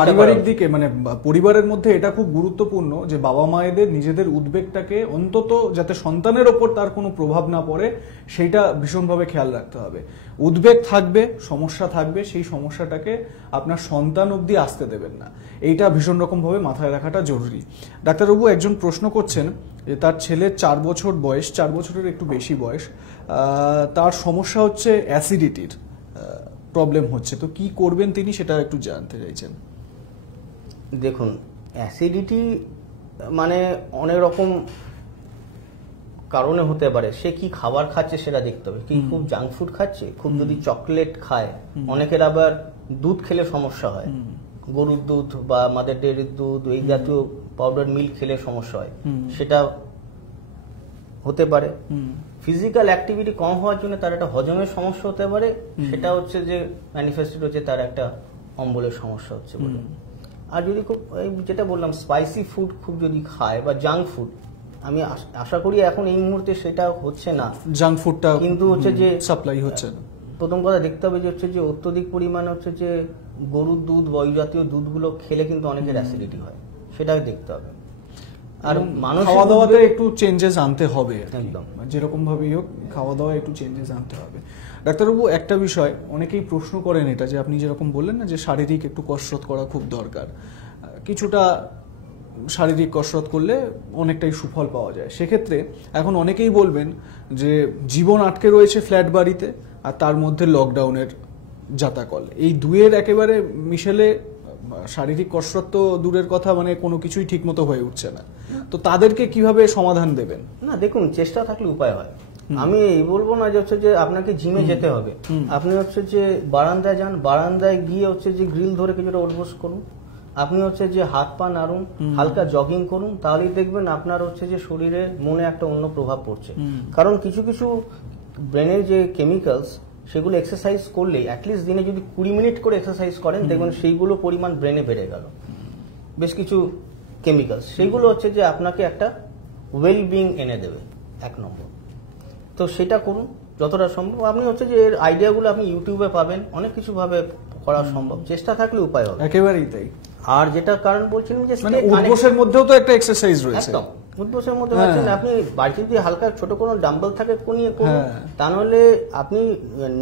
পারিবারিক দিকে মানে পরিবারের মধ্যে এটা খুব গুরুত্বপূর্ণ যে বাবা মায়েদের নিজেদের উদ্বেগটাকে অন্তত যাতে সন্তানের ওপর তার কোনো প্রভাব না পড়ে সেইটা ভীষণভাবে খেয়াল রাখতে হবে। উদ্বেগ থাকবে, সমস্যা থাকবে, সেই সমস্যাটাকে আপনার সন্তান অবধি আসতে দেবেন না, এইটা ভীষণ রকম ভাবে মাথায় রাখাটা জরুরি। ডাক্তারবাবু একজন প্রশ্ন করছেন যে তার ছেলের 4 বছর বয়স, 4 বছরের একটু বেশি বয়স, তার সমস্যা হচ্ছে অ্যাসিডিটির প্রবলেম হচ্ছে, তো কি করবেন তিনি সেটা একটু জানতে চাইছেন। দেখুন, অ্যাসিডিটি মানে অনেক রকম কারণে হতে পারে। সে কি খাবার খাচ্ছে সেটা দেখতে হবে, কি খুব জাঙ্ক ফুড খাচ্ছে, খুব যদি চকলেট খায়, অনেকের আবার দুধ খেলে সমস্যা হয়, গরুর দুধ বা মাদার ডেয়ারির দুধ এই জাতীয় পাউডার মিল্ক খেলে সমস্যা হয়, সেটা হতে পারে। ফিজিক্যাল অ্যাক্টিভিটি কম হওয়ার জন্য তার একটা হজমের সমস্যা হতে পারে, সেটা হচ্ছে যে ম্যানিফেস্টেড হচ্ছে তার একটা অম্বলের সমস্যা হচ্ছে বলে। আর যদি খুব যেটা বললাম স্পাইসি ফুড খুব যদি খায় বা জাঙ্ক ফুড, আমি আশা করি এখন এই মুহূর্তে সেটা হচ্ছে না, জাঙ্ক ফুডটা কিন্তু হচ্ছে যে সাপ্লাই হচ্ছে না। প্রথম কথা দেখতে হবে যে হচ্ছে যে অত্যধিক পরিমাণে হচ্ছে যে গরুর দুধ বা ওই জাতীয় দুধগুলো খেলে কিন্তু অনেকের অ্যাসিডিটি হয়, সেটা দেখতে হবে। আর মানুষ খাওয়া দাওয়াতে একটু চেঞ্জেস আনতে হবে, একদম যেরকম ভাবেই হোক খাওয়া দাওয়া একটু চেঞ্জেস আনতে হবে। ডাক্তারবাবু একটা বিষয় অনেকেই প্রশ্ন করেন, এটা যে আপনি যেরকম বললেন না যে শারীরিক একটু কসরত করা খুব দরকার, কিছুটা শারীরিক কসরত করলে অনেকটাই সুফল পাওয়া যায়। সেক্ষেত্রে এখন অনেকেই বলবেন যে জীবন আটকে রয়েছে ফ্ল্যাট বাড়িতে আর তার মধ্যে লকডাউনের জাতাকল, এই দুয়ের একেবারে মিশেলে শারীরিক কসরত তো দূরের কথা, মানে কোনো কিছুই ঠিক মতো হয়ে উঠছে না, তো তাদেরকে কিভাবে সমাধান দেবেন? না দেখুন, চেষ্টা থাকলে উপায় হয়। আমি এই বলবো না যে হচ্ছে যে আপনাকে জিমে যেতে হবে, আপনি হচ্ছে যে বারান্দায় যান, বারান্দায় গিয়ে হচ্ছে যে গ্রিল ধরে কিছুটা উঠবোস করুন, আপনি হচ্ছে যে হাত পা নাড়ুন, হালকা জগিং করুন, তাহলেই দেখবেন আপনার হচ্ছে যে শরীরে মনে একটা অন্য প্রভাব পড়ছে। কারণ কিছু কিছু ব্রেনের যে কেমিক্যালস সেগুলো এক্সারসাইজ করলে অ্যাটলিস্ট দিনে যদি 20 মিনিট করে এক্সারসাইজ করেন দেখবেন সেইগুলো পরিমাণ ব্রেনে বেড়ে গেল, বেশ কিছু কেমিক্যালস, সেইগুলো হচ্ছে যে আপনাকে একটা ওয়েল বিং এনে দেবে 1 নম্বর। তো সেটা করুন যতটা সম্ভব। আপনি হচ্ছে যে এর আইডিয়াগুলো আপনি ইউটিউবে পাবেন, অনেক কিছু ভাবে করা সম্ভব, চেষ্টা থাকলে উপায় হবে। একেবারেই তাই। আর যেটা কারণ বলছিলাম যে মানে উদ্বোসের মধ্যেও তো একটা এক্সারসাইজ রয়েছে, একদম উদ্বোসের মধ্যে হচ্ছেন আপনি বাড়িতে যদি হালকা ছোট কোনো ডাম্বল থাকে নিয়ে করুন, তা নাহলে আপনি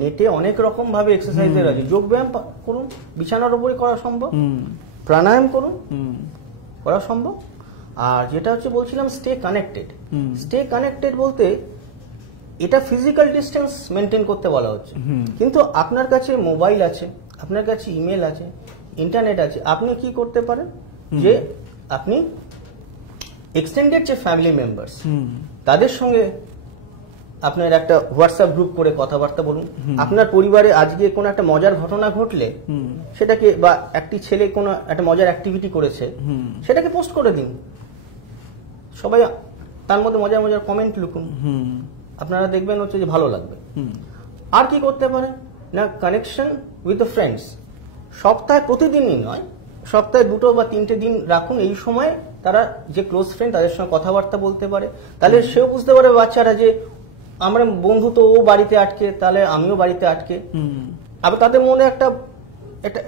নেটে অনেক রকম ভাবে এক্সারসাইজের আছে, যোগ ব্যায়াম করুন, বিছানার উপরে করা সম্ভব, প্রাণায়াম করুন, করা সম্ভব। আর যেটা হচ্ছে বলছিলাম স্টে কানেক্টেড, স্টে কানেক্টেড বলতে এটা ফিজিক্যাল ডিস্টেন্স মেনটেন করতে বলা হচ্ছে, কিন্তু আপনার কাছে মোবাইল আছে, আপনার কাছে ইমেল আছে, ইন্টারনেট আছে, আপনি কি করতে পারেন যে আপনি এক্সটেন্ডেড যে ফ্যামিলি মেম্বার্স তাদের সঙ্গে আপনার একটা হোয়াটসঅ্যাপ গ্রুপ করে কথাবার্তা বলুন। আপনার পরিবারে আজকে কোনো একটা মজার ঘটনা ঘটলে সেটাকে, বা একটি ছেলে কোনো একটা মজার অ্যাক্টিভিটি করেছে সেটাকে পোস্ট করে দিন, সবাই তার মধ্যে মজার মজার কমেন্ট লিখুন, আপনারা দেখবেন হচ্ছে যে ভালো লাগবে। আর কি করতে পারেন না, কানেকশন উইথ দ্য ফ্রেন্ডস, সপ্তাহে প্রতিদিনই নয়, সপ্তাহে 2 বা 3টে দিন রাখুন। এই সময় তারা যে ক্লোজ ফ্রেন্ড তাদের সঙ্গে কথাবার্তা বলতে পারে, তাহলে সেও বুঝতে পারে বাচ্চারা যে আমরা বন্ধু, তো ও বাড়িতে আটকে, তাহলে আমিও বাড়িতে আটকে। আবার তাদের মনে একটা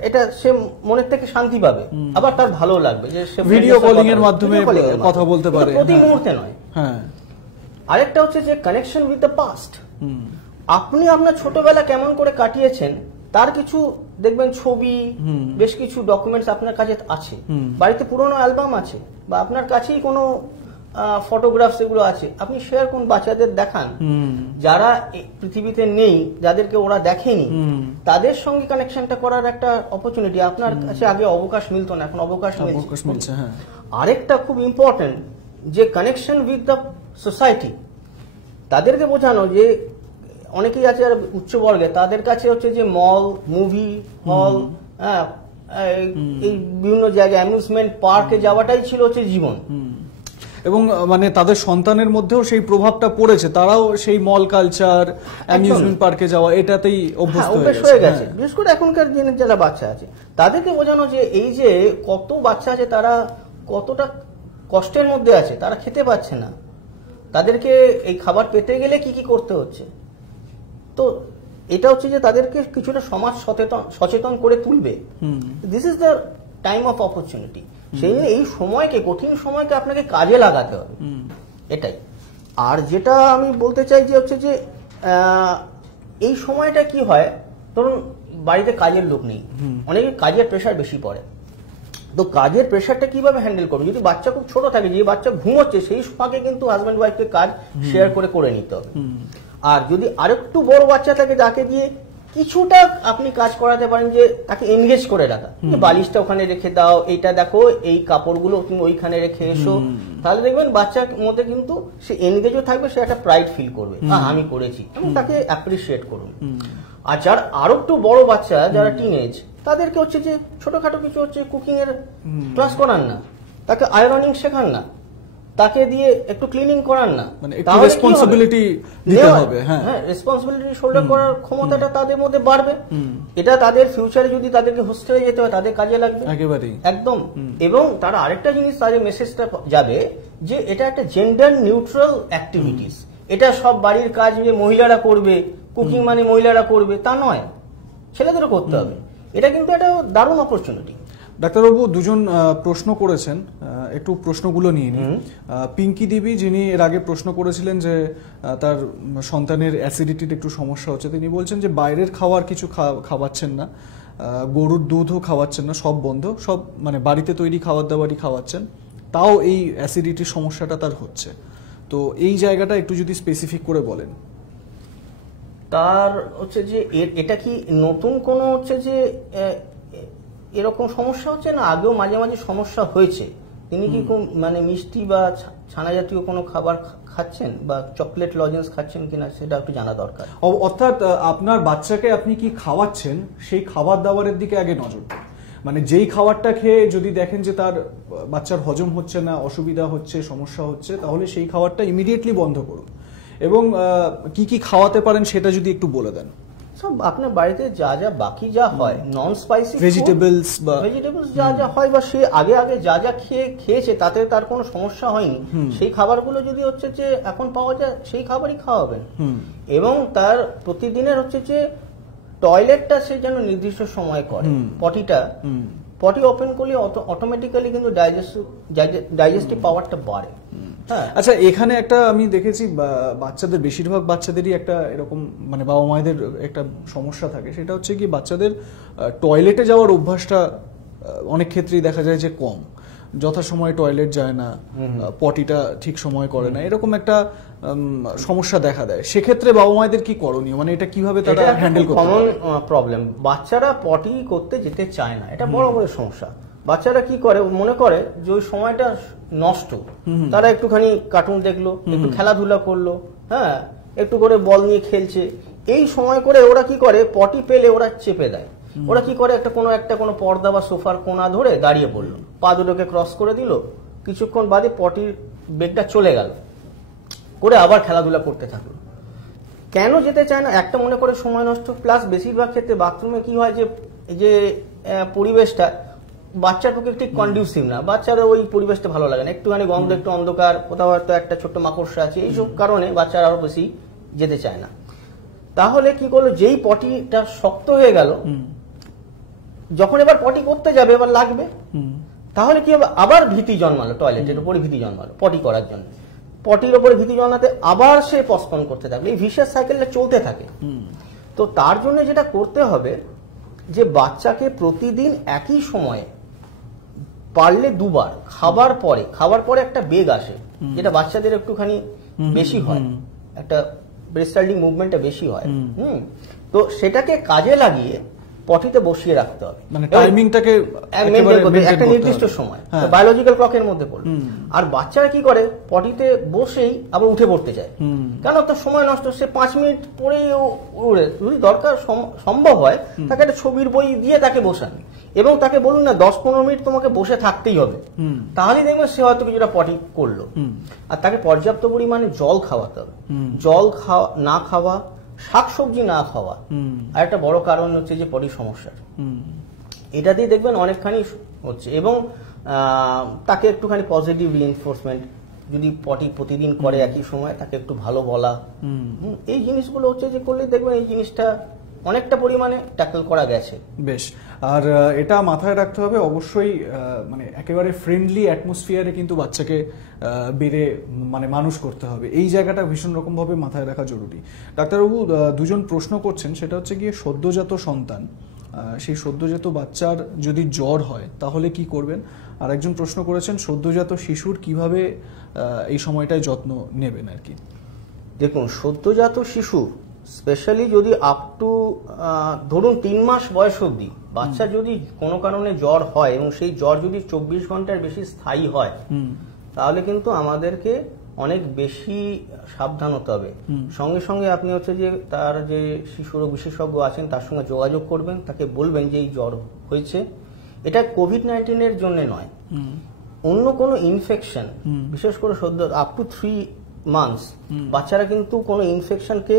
এটা সে মনের থেকে শান্তি পাবে, আবার তার ভালো লাগবে যে সে ভিডিও কলিং এর মাধ্যমে কথা বলতে পারে, প্রতি মুহূর্তে নয়। হ্যাঁ, আরেকটা হচ্ছে যে কানেকশন উইথ দ্য পাস্ট। আপনি আপনার ছোটবেলা কেমন করে কাটিয়েছেন তার কিছু দেখবেন ছবি, বেশ কিছু ডকুমেন্টস আপনার কাছে আছে, বাড়িতে পুরনো অ্যালবাম আছে, বা আপনার কাছেই কোনো ফটোগ্রাফস এগুলো আছে, আপনি শেয়ার করুন, বাচ্চাদের দেখান। যারা পৃথিবীতে নেই, যাদেরকে ওরা দেখেনি, তাদের সঙ্গে কানেকশনটা করার একটা অপরচুনিটি। আপনার কাছে আগে অবকাশ মিলতো না, এখন অবকাশ মিলছে। আরেকটা খুব ইম্পর্টেন্ট যে কানেকশন উইথ দ্য সোসাইটি, তাদেরকে বোঝানো যে অনেকেই আছে আর উচ্চবর্গে, তাদের কাছে হচ্ছে যে মল, মুভি হল, এই বিভিন্ন জায়গায় অ্যামিউজমেন্ট পার্কে যাওয়াটাই ছিল হচ্ছে জীবন। এবং মানে তাদের সন্তানের মধ্যেও সেই প্রভাবটা পড়েছে, তারাও সেই মল কালচার, অ্যামিউজমেন্ট পার্কে যাওয়া এটাতেই অভ্যস্ত হয়ে গেছে। বিশেষ করে এখনকার দিনের যারা বাচ্চা আছে তাদেরকে বোঝানো যে এই যে কত বাচ্চা আছে তারা কতটা কষ্টের মধ্যে আছে, তারা খেতে পাচ্ছে না, তাদেরকে এই খাবার পেতে গেলে কি কি করতে হচ্ছে। তো এটা হচ্ছে যে তাদেরকে কিছুটা সমাজ সচেতন করে তুলবে। This is the time of opportunity. সেই জন্য এই সময়কে, কঠিন সময়কে আপনাকে কাজে লাগাতে হবে, এটাই। আর যেটা আমি বলতে চাই যে হচ্ছে যে এই সময়টা কি হয়, ধরুন বাড়িতে কাজের লোক নেই, অনেকে কাজের প্রেশার বেশি পড়ে, তো কাজের প্রেশারটা কিভাবে হ্যান্ডেল করবে। যদি বাচ্চা খুব ছোট থাকে, যে বাচ্চা ঘুমোচ্ছে, সেই ফাঁকে কিন্তু হাজব্যান্ড ওয়াইফকে কাজ শেয়ার করে নিতে হবে। আর যদি আরেকটু বড় বাচ্চা থাকে, যাকে দিয়ে কিছুটা আপনি কাজ করাতে পারেন, যে তাকে এনগেজ করে রাখা, বালিশটা ওখানে রেখে দাও, এইটা দেখো, এই কাপড়গুলো তুমি ওইখানে রেখে এসো, তাহলে দেখবেন বাচ্চার মধ্যে কিন্তু সে এনগেজও থাকবে, সে একটা প্রাইড ফিল করবে, আমি করেছি, এবং তাকে অ্যাপ্রিসিয়েট করুন। আর যার আরো একটু বড় বাচ্চা, যারা টিনেজ, তাদেরকে হচ্ছে যে ছোটখাটো কিছু হচ্ছে কুকিং এর ক্লাস করান না, তাকে আয়রনিং শেখান না, তাকে দিয়ে একটু ক্লিনিং করান না, মানে একটু রেসপন্সিবিলিটি নিতে হবে। হ্যাঁ, রেসপন্সিবিলিটি শোল্ডার করার ক্ষমতাটা তাদের মধ্যে বাড়বে। এটা তাদের ফিউচারে যদি তাদেরকে হোস্টেলে যেতে হয়, তাদের কাজে লাগবে একেবারেই, একদম। এবং তারা আরেকটা জিনিস, তাদের মেসেজটা যাবে যে এটা একটা জেন্ডার নিউট্রাল অ্যাক্টিভিটিস, এটা সব বাড়ির কাজ যে মহিলারা করবে, কুকিং মানে মহিলারা করবে তা নয়, ছেলেদেরও করতে হবে। এটা কিন্তু একটা দারুণ অপরচুনিটি। ডাক্তারবাবু দুজন প্রশ্ন করেছেন, একটু প্রশ্নগুলো নিয়ে নিই। পিঙ্কি দেবী, যিনি এর আগে প্রশ্ন করেছিলেন যে তার সন্তানের অ্যাসিডিটির একটু সমস্যা হচ্ছে, তিনি বলছেন যে বাইরের খাবার কিছু খাওয়াচ্ছেন না, গরুর দুধও খাওয়াচ্ছেন না, সব বন্ধ, সব মানে বাড়িতে তৈরি খাবার দাবারই খাওয়াচ্ছেন, তাও এই অ্যাসিডিটির সমস্যাটা তার হচ্ছে। তো এই জায়গাটা একটু যদি স্পেসিফিক করে বলেন। তার হচ্ছে যে এটা কি নতুন কোনো হচ্ছে যে এরকম সমস্যা হচ্ছে, না আগেও মাঝে মাঝে সমস্যা হয়েছে? তিনি কি মানে মিষ্টি বা ছানা জাতীয় কোনো খাবার খাচ্ছেন বা চকলেট লজেন্স খাচ্ছেন কিনা, সেটা একটু জানা দরকার। অর্থাৎ আপনার বাচ্চাকে আপনি কি খাওয়াচ্ছেন সেই খাবার দাবারের দিকে আগে নজর দিন। মানে যেই খাবারটা খেয়ে যদি দেখেন যে তার বাচ্চার হজম হচ্ছে না, অসুবিধা হচ্ছে, সমস্যা হচ্ছে, তাহলে সেই খাবারটা ইমিডিয়েটলি বন্ধ করুন। এবং কি কি খাওয়াতে পারেন সেটা যদি একটু বলে দেন। সব আপনার বাড়িতে যা যা বাকি যা হয়, নন স্পাইসি ভেজিটেবলস যা যা হয়, বা সে আগে যা যা খেয়েছে তাতে তার কোনো সমস্যা হয়নি, সেই খাবারগুলো যদি হচ্ছে যে এখন পাওয়া যায়, সেই খাবারই খাওয়াবেন। এবং তার প্রতিদিনের হচ্ছে যে টয়লেটটা সে যেন নির্দিষ্ট সময় করে, পটি ওপেন করলে অটোমেটিক্যালি কিন্তু ডাইজেস্টিভ পাওয়ারটা বাড়ে। আচ্ছা, এখানে একটা আমি দেখেছি বাচ্চাদের, বেশিরভাগ বাচ্চাদেরই একটা এরকম মানে বাবা মায়েদের একটা সমস্যা থাকে, সেটা হচ্ছে কি বাচ্চাদের টয়লেটে যাওয়ার অভ্যাসটা অনেক ক্ষেত্রেই দেখা যায় যে কম, যথাসময়ে টয়লেট যায় না, পটিটা ঠিক সময় করে না, এরকম একটা সমস্যা দেখা দেয়। সেক্ষেত্রে বাবা মায়েদের কি করণীয়, মানে এটা কিভাবে তারা হ্যান্ডেল করতে পারে? কমন প্রবলেম, বাচ্চারা পটি করতে যেতে চায় না, এটা বড় বড় সমস্যা। বাচ্চারা কি করে, মনে করে যে ওই সময়টা নষ্ট, তারা একটুখানি কার্টুন দেখলো, একটু খেলাধুলা করলো, হ্যাঁ, একটু করে বল নিয়ে খেলছে, এই সময় করে ওরা কি করে, পটি পেলে ওরা চেপে দেয়। ওরা কি করে, কোনো পর্দা বা সোফার কোণা ধরে দাঁড়িয়ে পড়লো, পা দুটোকে ক্রস করে দিল, কিছুক্ষণ বাদে পটির বেগটা চলে গেল, করে আবার খেলাধুলা করতে থাকলো। কেন যেতে চায় না? একটা মনে করে সময় নষ্ট, প্লাস বেশিরভাগ ক্ষেত্রে বাথরুমে কি হয় যে পরিবেশটা বাচ্চার পক্ষে ঠিক কন্ডিউসিভ না, বাচ্চারা ওই পরিবেশটা ভালো লাগে না, একটুখানি গন্ধ, একটু অন্ধকার, কোথাও হয়তো একটা ছোট্ট মাকড়সা আছে, এইসব কারণে বাচ্চারা আরো বেশি যেতে চায় না। তাহলে কি করলো, যেই পটিটা শক্ত হয়ে গেল, যখন এবার পটি করতে যাবে, এবার লাগবে, তাহলে কি হবে, আবার ভীতি জন্মালো, টয়লেটের উপরে ভীতি জন্মালো পটি করার জন্য, পটির উপরে ভীতি জন্মাতে আবার সে পসপন করতে থাকবে, এই ভিশাস সাইকেলটা চলতে থাকে। তো তার জন্য যেটা করতে হবে যে বাচ্চাকে প্রতিদিন একই সময়ে পারলে 2 বার খাবার পরে একটা বেগ আসে, যেটা বাচ্চাদের একটুখানি বেশি হয়, একটা ব্রেস্ট চাইল্ডিং মুভমেন্টটা বেশি হয়। তো সেটাকে কাজে লাগিয়ে পটিতে বসিয়ে রাখতে হবে, মানে টাইমিংটাকে একটা নির্দিষ্ট সময়, বায়োলজিক্যাল ক্লকের মধ্যে পড়বে। আর বাচ্চারা কি করে, পটিতে বসেই আবার উঠে পড়তে চায়, কেন, তার সময় নষ্ট, সে 5 মিনিট পরেই উড়ে। যদি দরকার সম্ভব হয়, তাকে একটা ছবির বই দিয়ে তাকে বসান এবং তাকে বলুন না 10-15 মিনিট তোমাকে বসে থাকতেই হবে, তাহলে দেখবেন সে হয়তো কিছুটা পটি করলো। আর তাকে পর্যাপ্ত পরিমাণে জল খাওয়াতে হবে, জল না খাওয়া, শাকসবজি না খাওয়া আর একটা বড় কারণ হচ্ছে যে পটির সমস্যার, এটা দিয়ে দেখবেন অনেকখানি হচ্ছে। এবং তাকে একটুখানি পজিটিভ রিইনফোর্সমেন্ট, যদি পটি প্রতিদিন করে একই সময়, তাকে একটু ভালো বলা, এই জিনিসগুলো হচ্ছে যে করলে দেখবেন এই জিনিসটা অনেকটা পরিমাণে ট্যাকল করা গেছে। বেশ, আর এটা মাথায় রাখতে হবে অবশ্যই, মানে একেবারে ফ্রেন্ডলি অ্যাটমসফিয়ারে কিন্তু বাচ্চাকে বেড়ে মানে মানুষ করতে হবে, এই জায়গাটা ভীষণ রকম ভাবে মাথায় রাখা জরুরি। ডাক্তারবাবু দুজন প্রশ্ন করছেন, সেটা হচ্ছে গিয়ে সদ্যজাত সন্তান, সেই সদ্যজাত বাচ্চার যদি জ্বর হয় তাহলে কি করবেন, আর একজন প্রশ্ন করেছেন সদ্যজাত শিশুর কিভাবে এই সময়টায় যত্ন নেবেন আর কি। দেখুন, সদ্যজাত শিশু স্পেশালি যদি আপ টু ধরুন 3 মাস বয়স অবধি বাচ্চা যদি কোনো কারণে জ্বর হয় এবং সেই জ্বর যদি 24 ঘন্টার বেশি স্থায়ী হয়, তাহলে কিন্তু আমাদেরকে অনেক বেশি সাবধান হতে হবে। সঙ্গে সঙ্গে আপনি হচ্ছে যে তার যে শিশুরোগ বিশেষজ্ঞ আছেন তার সঙ্গে যোগাযোগ করবেন, তাকে বলবেন যে এই জ্বর হয়েছে, এটা কোভিড-19 জন্য নয়, অন্য কোনো ইনফেকশন, বিশেষ করে সদ্য আপ টু 3 মান্থস বাচ্চারা কিন্তু কোনো ইনফেকশনকে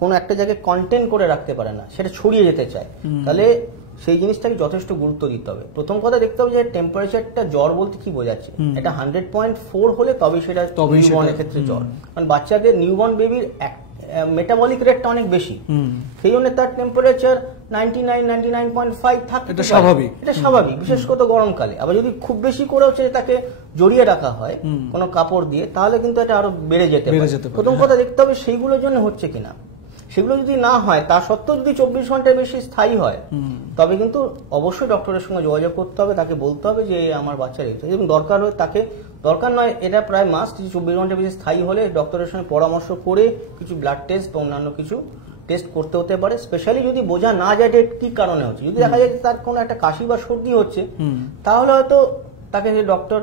কোনো একটা জায়গায় কন্টেন করে রাখতে পারে না, সেটা ছড়িয়ে যেতে চায়। তাহলে সেই জিনিসটাকে যথেষ্ট গুরুত্ব দিতে হবে। প্রথম কথা দেখতে হবে যে টেম্পারেচারটা, জ্বর বলতে কি বোঝাচ্ছে, এটা 100.4 হলে তবে সেটা নিউবর্নের ক্ষেত্রে জ্বর, কারণ বাচ্চাদের নিউবর্ন বেবির মেটাবলিক রেটটা অনেক বেশি, সেই জন্য তার টেম্পারেচার 99-99.5 থাকে, এটা স্বাভাবিক, বিশেষ করে গরমকালে। আবার যদি খুব বেশি করে হচ্ছে তাকে জড়িয়ে রাখা হয় কোনো কাপড় দিয়ে, তাহলে কিন্তু এটা আরো বেড়ে যেতে পারে। প্রথম কথা দেখতে হবে সেইগুলোর জন্য হচ্ছে কিনা, সেগুলো যদি না হয়, তা সত্ত্বেও যদি 24 ঘন্টার বেশি স্থায়ী হয়, তবে কিন্তু অবশ্যই ডক্টরের সঙ্গে যোগাযোগ করতে হবে, তাকে বলতে হবে যে আমার বাচ্চার এই, এবং দরকার হয় তাকে, দরকার নয় এটা প্রায় মাস 24 ঘন্টার বেশি স্থায়ী হলে ডক্টরের সঙ্গে পরামর্শ করে কিছু ব্লাড টেস্ট বা অন্যান্য কিছু টেস্ট করতে হতে পারে। স্পেশালি যদি বোঝা না যায় যে কি কারণে হচ্ছে, যদি দেখা যায় তার কোনো একটা কাশি বা সর্দি হচ্ছে, তাহলে হয়তো তাকে যে ডক্টর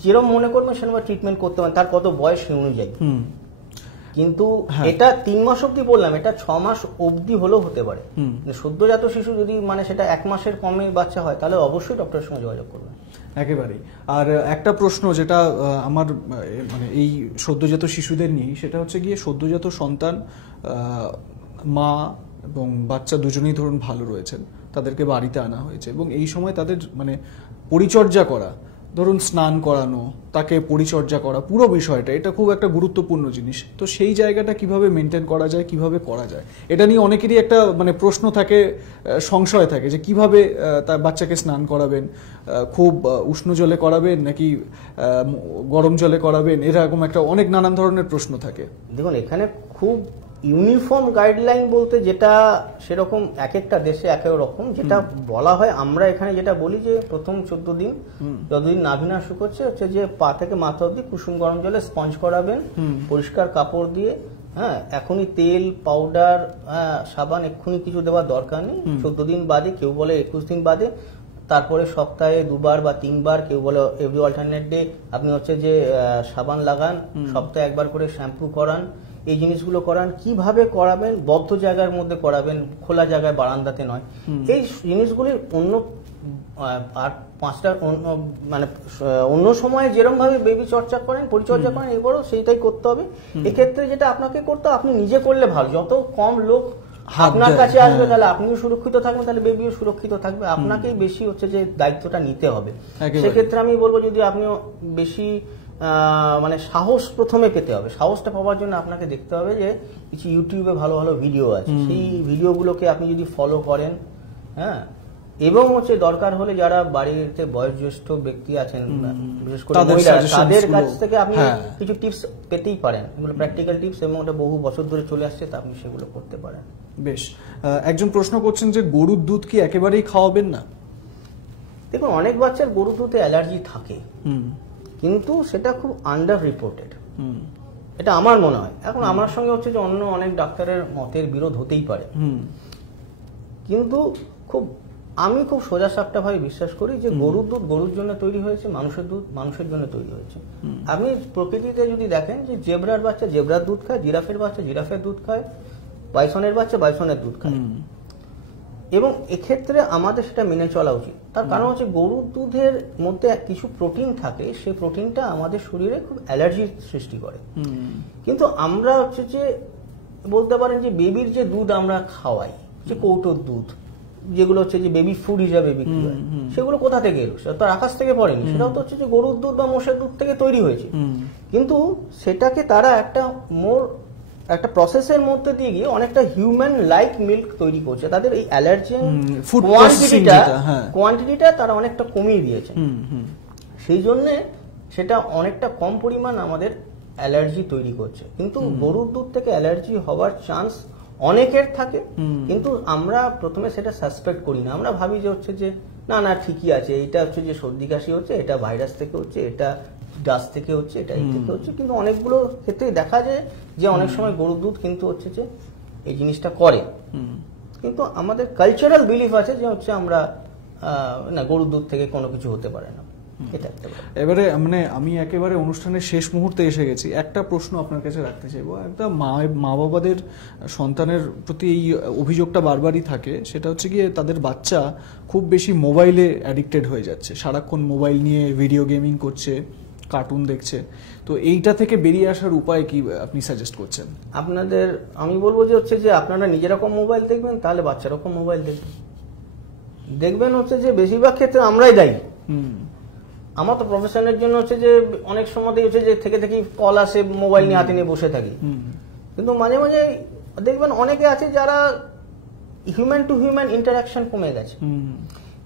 যেরকম মনে করবেন সেরকম ট্রিটমেন্ট করতে পারেন, তার কত বয়স সেই অনুযায়ী। কিন্তু এটা 3 মাস অব্দি বললাম, এটা 6 মাস অব্দি হলেও হতে পারে। সদ্যজাত শিশু যদি মানে সেটা 1 মাসের কমে বাচ্চা হয়, তাহলে অবশ্যই ডক্টরের সঙ্গে যোগাযোগ করবেন। একেবারেই। আর একটা প্রশ্ন যেটা আমার মানে এই সদ্যজাত শিশুদের নিয়ে, সেটা হচ্ছে গিয়ে সদ্যজাত সন্তান, মা এবং বাচ্চা দুজনেই ধরুন ভালো রয়েছেন, তাদেরকে বাড়িতে আনা হয়েছে এবং এই সময় তাদের মানে পরিচর্যা করা, ধরুন স্নান করানো, তাকে পরিচর্যা করা, পুরো বিষয়টা এটা খুব একটা গুরুত্বপূর্ণ জিনিস। তো সেই জায়গাটা কিভাবে মেনটেন করা যায়, কিভাবে করা যায়, এটা নিয়ে অনেকেরই একটা মানে প্রশ্ন থাকে, সংশয় থাকে যে কিভাবে তার বাচ্চাকে স্নান করাবেন, খুব উষ্ণ জলে করাবেন নাকি গরম জলে করাবেন, এরকম একটা অনেক নানান ধরনের প্রশ্ন থাকে। দেখুন, এখানে খুব ইউনিফর্ম গাইডলাইন বলতে যেটা সেরকম এক একটা দেশে এক এক রকম, যেটা বলা হয় আমরা এখানে যেটা বলি যে প্রথম 14 দিন যতদিন নাভিনা শুকোচ্ছে হচ্ছে যে পা থেকে মাথা অবধি কুসুম গরম জলে স্পঞ্জ করাবেন, পরিষ্কার কাপড় দিয়ে। হ্যাঁ, এখনই তেল, পাউডার, সাবান এক্ষুনি কিছু দেওয়ার দরকার নেই। 14 দিন বাদে, কেউ বলে 21 দিন বাদে, তারপরে সপ্তাহে 2 বার বা 3 বার, কেউ বলে এভরি অল্টারনেট ডে আপনি হচ্ছে যে সাবান লাগান, সপ্তাহে 1 বার করে শ্যাম্পু করান, এই জিনিসগুলো করান। কিভাবে করাবেন, বদ্ধ জায়গার মধ্যে করাবেন, খোলা জায়গায়, বারান্দাতে নয়। এই জিনিসগুলি অন্য আর 5টা মানে অন্য সময়ে যেরকম ভাবে বেবি চর্চা করেন, পরিচর্যা করেন, এবারও সেইটাই করতে হবে। এক্ষেত্রে যেটা আপনাকে করতে হবে, আপনি নিজে করলে ভালো, যত কম লোক আপনার কাছে আসবে, তাহলে আপনিও সুরক্ষিত থাকবেন, তাহলে বেবিও সুরক্ষিত থাকবে। আপনাকেই বেশি হচ্ছে যে দায়িত্বটা নিতে হবে। সেক্ষেত্রে আমি বলবো যদি আপনিও বেশি মানে সাহস প্রথমে পেতে হবে। সাহসটা পাওয়ার জন্য আপনাকে দেখতে হবে যে কিছু ইউটিউবে ভালো ভালো ভিডিও আছে, সেই ভিডিওগুলোকে আপনি যদি ফলো করেন, হ্যাঁ, এবং হচ্ছে দরকার হলে যারা বাড়িতে বয়োজ্যেষ্ঠ ব্যক্তি আছেন, বিশেষ করে তাদের কাছ থেকে আপনি কিছু টিপস পেতেই পারেন। এগুলো প্র্যাকটিক্যাল টিপস এবং ওটা বহু বছর ধরে চলে আসছে, তা আপনি সেগুলো করতে পারেন। বেশ, একজন প্রশ্ন করছেন যে গরুর দুধ কি একেবারেই খাওয়াবেন না? দেখুন, অনেক বাচ্চার গরুর দুধে অ্যালার্জি থাকে, কিন্তু সেটা খুব আন্ডার রিপোর্টেড, এটা আমার মনে হয়। এখন আমার সঙ্গে হচ্ছে যে অন্য অনেক ডাক্তারের মতের বিরোধ হতেই পারে, কিন্তু আমি খুব সোজা সাপটা ভাবে বিশ্বাস করি যে গরুর দুধ গরুর জন্য তৈরি হয়েছে, মানুষের দুধ মানুষের জন্য তৈরি হয়েছে। আপনি প্রকৃতিতে যদি দেখেন যে জেব্রার বাচ্চা জেব্রার দুধ খায়, জিরাফের বাচ্চা জিরাফের দুধ খায়, বাইসনের বাচ্চা বাইসনের দুধ খায়, এবং এক্ষেত্রে আমাদের সেটা মেনে চলা উচিত। তার কারণ হচ্ছে গরুর দুধের মধ্যে কিছু প্রোটিন থাকে, সেই প্রোটিনটা আমাদের শরীরে খুব অ্যালার্জির সৃষ্টি করে। কিন্তু আমরা হচ্ছে যে বলতে পারেন যে বেবির যে দুধ আমরা খাওয়াই, যে কৌটোর দুধ, যেগুলো হচ্ছে যে বেবি ফুড হিসাবে বিক্রি হয়, সেগুলো কোথা থেকে এলো? সেটা তো আকাশ থেকে পড়েনি, সেটাও তো হচ্ছে যে গরুর দুধ বা মোষের দুধ থেকে তৈরি হয়েছে। কিন্তু সেটাকে তারা একটা প্রসেসের মধ্যে দিয়ে গিয়ে অনেকটা হিউম্যান লাইক মিল্ক তৈরি করছে। তাদের এই অ্যালার্জেন কোয়ান্টিটিটা তারা অনেকটা কমিয়ে দিয়েছে, সেই জন্যে সেটা অনেকটা কম পরিমাণ আমাদের অ্যালার্জি তৈরি করছে। কিন্তু গরুর দুধ থেকে অ্যালার্জি হওয়ার চান্স অনেকের থাকে, কিন্তু আমরা প্রথমে সেটা সাসপেক্ট করি না। আমরা ভাবি যে হচ্ছে যে না ঠিকই আছে, এটা হচ্ছে যে সর্দি কাশি হচ্ছে, এটা ভাইরাস থেকে হচ্ছে, এটা ডাস্ট থেকে হচ্ছে, এটা এই থেকে হচ্ছে। কিন্তু অনেকগুলো ক্ষেত্রেই দেখা যায় যে অনেক সময় গরুর দুধ কিন্তু হচ্ছে যে এই জিনিসটা করে। কিন্তু আমাদের কালচারাল বিলিফ আছে যে হচ্ছে আমরা না, গরুর দুধ থেকে কোনো কিছু হতে পারে না। এবারে মানে আমি একেবারে অনুষ্ঠানের শেষ মুহূর্তে এসে গেছি, একটা প্রশ্ন আপনার কাছে রাখতে চাইবো। একটা মা বাবাদের সন্তানের প্রতি এই অভিযোগটা বারবারই থাকে, সেটা হচ্ছে গিয়ে তাদের বাচ্চা খুব বেশি মোবাইলে অ্যাডিক্টেড হয়ে যাচ্ছে, সারাক্ষণ মোবাইল নিয়ে ভিডিও গেমিং করছে, কার্টুন দেখছে। তো এইটা থেকে বেরিয়ে আসার উপায় কি আপনি সাজেস্ট করছেন? আমি বলবো যে হচ্ছে যে আপনারা নিজেরকম মোবাইল দেখবেন, তাহলে বাচ্চারকম মোবাইল দেখবেন হচ্ছে যে বেশিরভাগ ক্ষেত্রে আমরাই দায়ী। আমার তো প্রফেশনের জন্য হচ্ছে যে অনেক সময় হচ্ছে যে থেকে কল আসে, মোবাইল নিয়ে হাতে নিয়ে বসে থাকি। কিন্তু মাঝে মাঝে দেখবেন অনেকে আছে যারা হিউম্যান টু হিউম্যান ইন্টারাকশন কমে গেছে,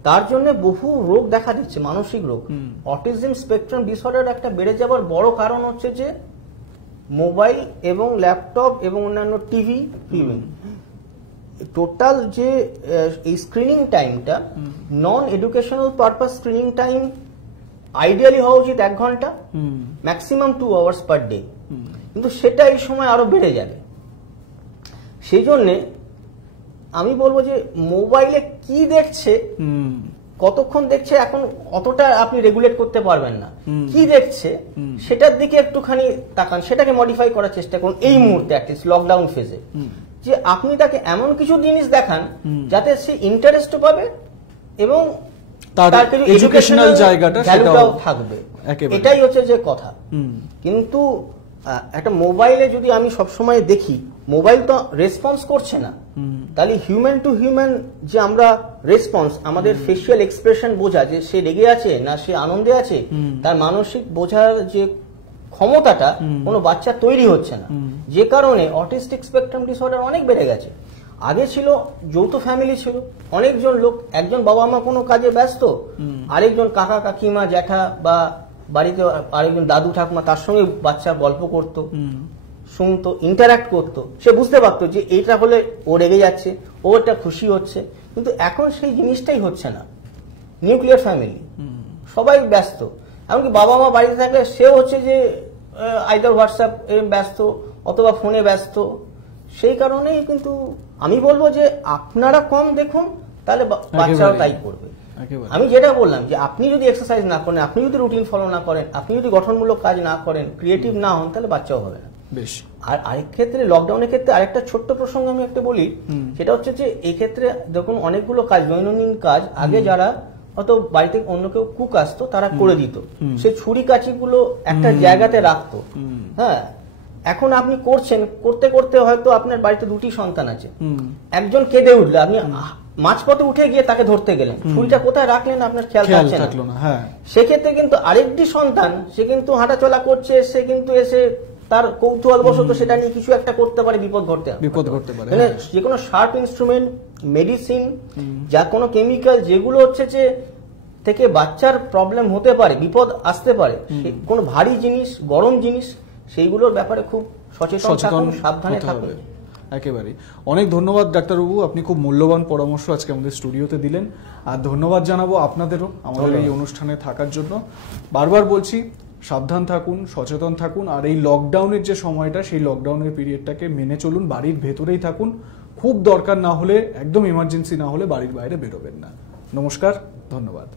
তার জন্য বহু রোগ দেখা দিচ্ছে, মানসিক রোগ। অটিজম স্পেকট্রাম ডিসঅর্ডার একটা বেড়ে যাওয়ার বড় কারণ হচ্ছে যে মোবাইল এবং ল্যাপটপ এবং অন্যান্য টিভি ভিউইং। টোটাল যে এই স্ক্রিনিং টাইমটা, non educational purpose screening time ideally হওয়া উচিত 1 ঘন্টা, ম্যাক্সিমাম 2 আওয়ার্স পার ডে, কিন্তু সেটা এই সময় আরো বেড়ে যাবে। সেই জন্যে আমি বলবো যে মোবাইলে কি দেখছে, কতক্ষণ দেখছে, এখন অতটা আপনি রেগুলেট করতে পারবেন না। কি দেখছে সেটার দিকে একটুখানি তাকান, সেটাকে মডিফাই করার চেষ্টা করুন এই মুহূর্তে, অ্যাটলিস্ট লকডাউন ফেজে, যে আপনি তাকে এমন কিছু জিনিস দেখান যাতে সে ইন্টারেস্ট পাবে এবং তার এডুকেশনাল জায়গাটা সেটাও থাকবে। এটাই হচ্ছে যে কথা। কিন্তু একটা মোবাইলে যদি আমি সবসময় দেখি মোবাইল তো রেসপন্স করছে না, তাহলে হিউম্যান টু হিউম্যান যে আমরা রেসপন্স, আমাদের ফেসিয়াল এক্সপ্রেশন বোঝা যে সে রেগে আছে না সে আনন্দে আছে, তার মানসিক বোঝার যে ক্ষমতাটা কোনো বাচ্চা তৈরি হচ্ছে না, যে কারণে অটিস্টিক স্পেকট্রাম ডিসঅর্ডার অনেক বেড়ে গেছে। আগে ছিল যৌথ ফ্যামিলি ছিল, অনেকজন লোক, একজন বাবা মা কোনো কাজে ব্যস্ত, আরেকজন কাকা কাকিমা জ্যাঠা বা বাড়িতে আরেকজন দাদু ঠাকুমা, তার সঙ্গে বাচ্চা গল্প করতো, শুনতো, ইন্টারাক্ট করতো, সে বুঝতে পারতো যে এইটা হলে ও রেগে যাচ্ছে, ও এটা খুশি হচ্ছে। কিন্তু এখন সেই জিনিসটাই হচ্ছে না। নিউক্লিয়ার ফ্যামিলি, সবাই ব্যস্ত, এমনকি বাবা মা বাড়িতে থাকলে সেও হচ্ছে যে আইদার হোয়াটসঅ্যাপ ব্যস্ত অথবা ফোনে ব্যস্ত। সেই কারণেই কিন্তু আমি বলবো যে আপনারা কম দেখুন, তাহলে বাচ্চারাও তাই করবে। আমি যেটা বললাম যে আপনি যদি এক্সারসাইজ না করেন, আপনি যদি রুটিন ফলো না করেন, আপনি যদি গঠনমূলক কাজ না করেন, ক্রিয়েটিভ না হন, তাহলে বাচ্চাও হবে না। আর আরেক ক্ষেত্রে, লকডাউনের ক্ষেত্রে আরেকটা ছোট্ট প্রসঙ্গ আমি একটা বলি, সেটা হচ্ছে যে এই ক্ষেত্রে দেখুন অনেকগুলো কাজ, দৈনন্দিন কাজ আগে যারা হয়তো বাড়িতে অন্য কেউ কুক আসতো তারা করে দিত, সে ছুরি কাঁচিগুলো একটা জায়গাতে রাখতো, হ্যাঁ, এখন আপনি করছেন, করতে করতে হয়তো আপনার বাড়িতে 2টি সন্তান আছে, একজন কেঁদে উঠলে আপনি মাঝপথে উঠে গিয়ে তাকে ধরতে গেলেন, ছুরিটা কোথায় রাখলেন আপনার খেয়াল থাকলো না। সেক্ষেত্রে কিন্তু আরেকটি সন্তান, সে কিন্তু হাঁটাচলা করছে, সে কিন্তু এসে তার কৌতূহলবশত সেটা নিয়ে কিছু একটা করতে পারে, বিপদ ঘটতে পারে। যে কোনো শার্প ইনস্ট্রুমেন্ট, মেডিসিন, যা কোনো কেমিক্যাল যেগুলো হচ্ছে যে থেকে বাচ্চার প্রবলেম হতে পারে, বিপদ আসতে পারে, কোনো ভারী জিনিস, গরম জিনিস, সেইগুলোর ব্যাপারে খুব সচেতন থাকুন, সাবধানে থাকুন। একেবারেই। অনেক ধন্যবাদ ডাক্তারবাবু, আপনি খুব মূল্যবান পরামর্শ আজকে আমাদের স্টুডিওতে দিলেন। আর ধন্যবাদ জানাবো আপনাদেরও আমাদের এই অনুষ্ঠানে থাকার জন্য। বারবার বলছি, সাবধান থাকুন, সচেতন থাকুন, আর এই লকডাউনের যে সময়টা, সেই লকডাউনের পিরিয়ডটাকে মেনে চলুন, বাড়ির ভেতরেই থাকুন, খুব দরকার না হলে, একদম ইমার্জেন্সি না হলে বাড়ির বাইরে বেরোবেন না। নমস্কার, ধন্যবাদ।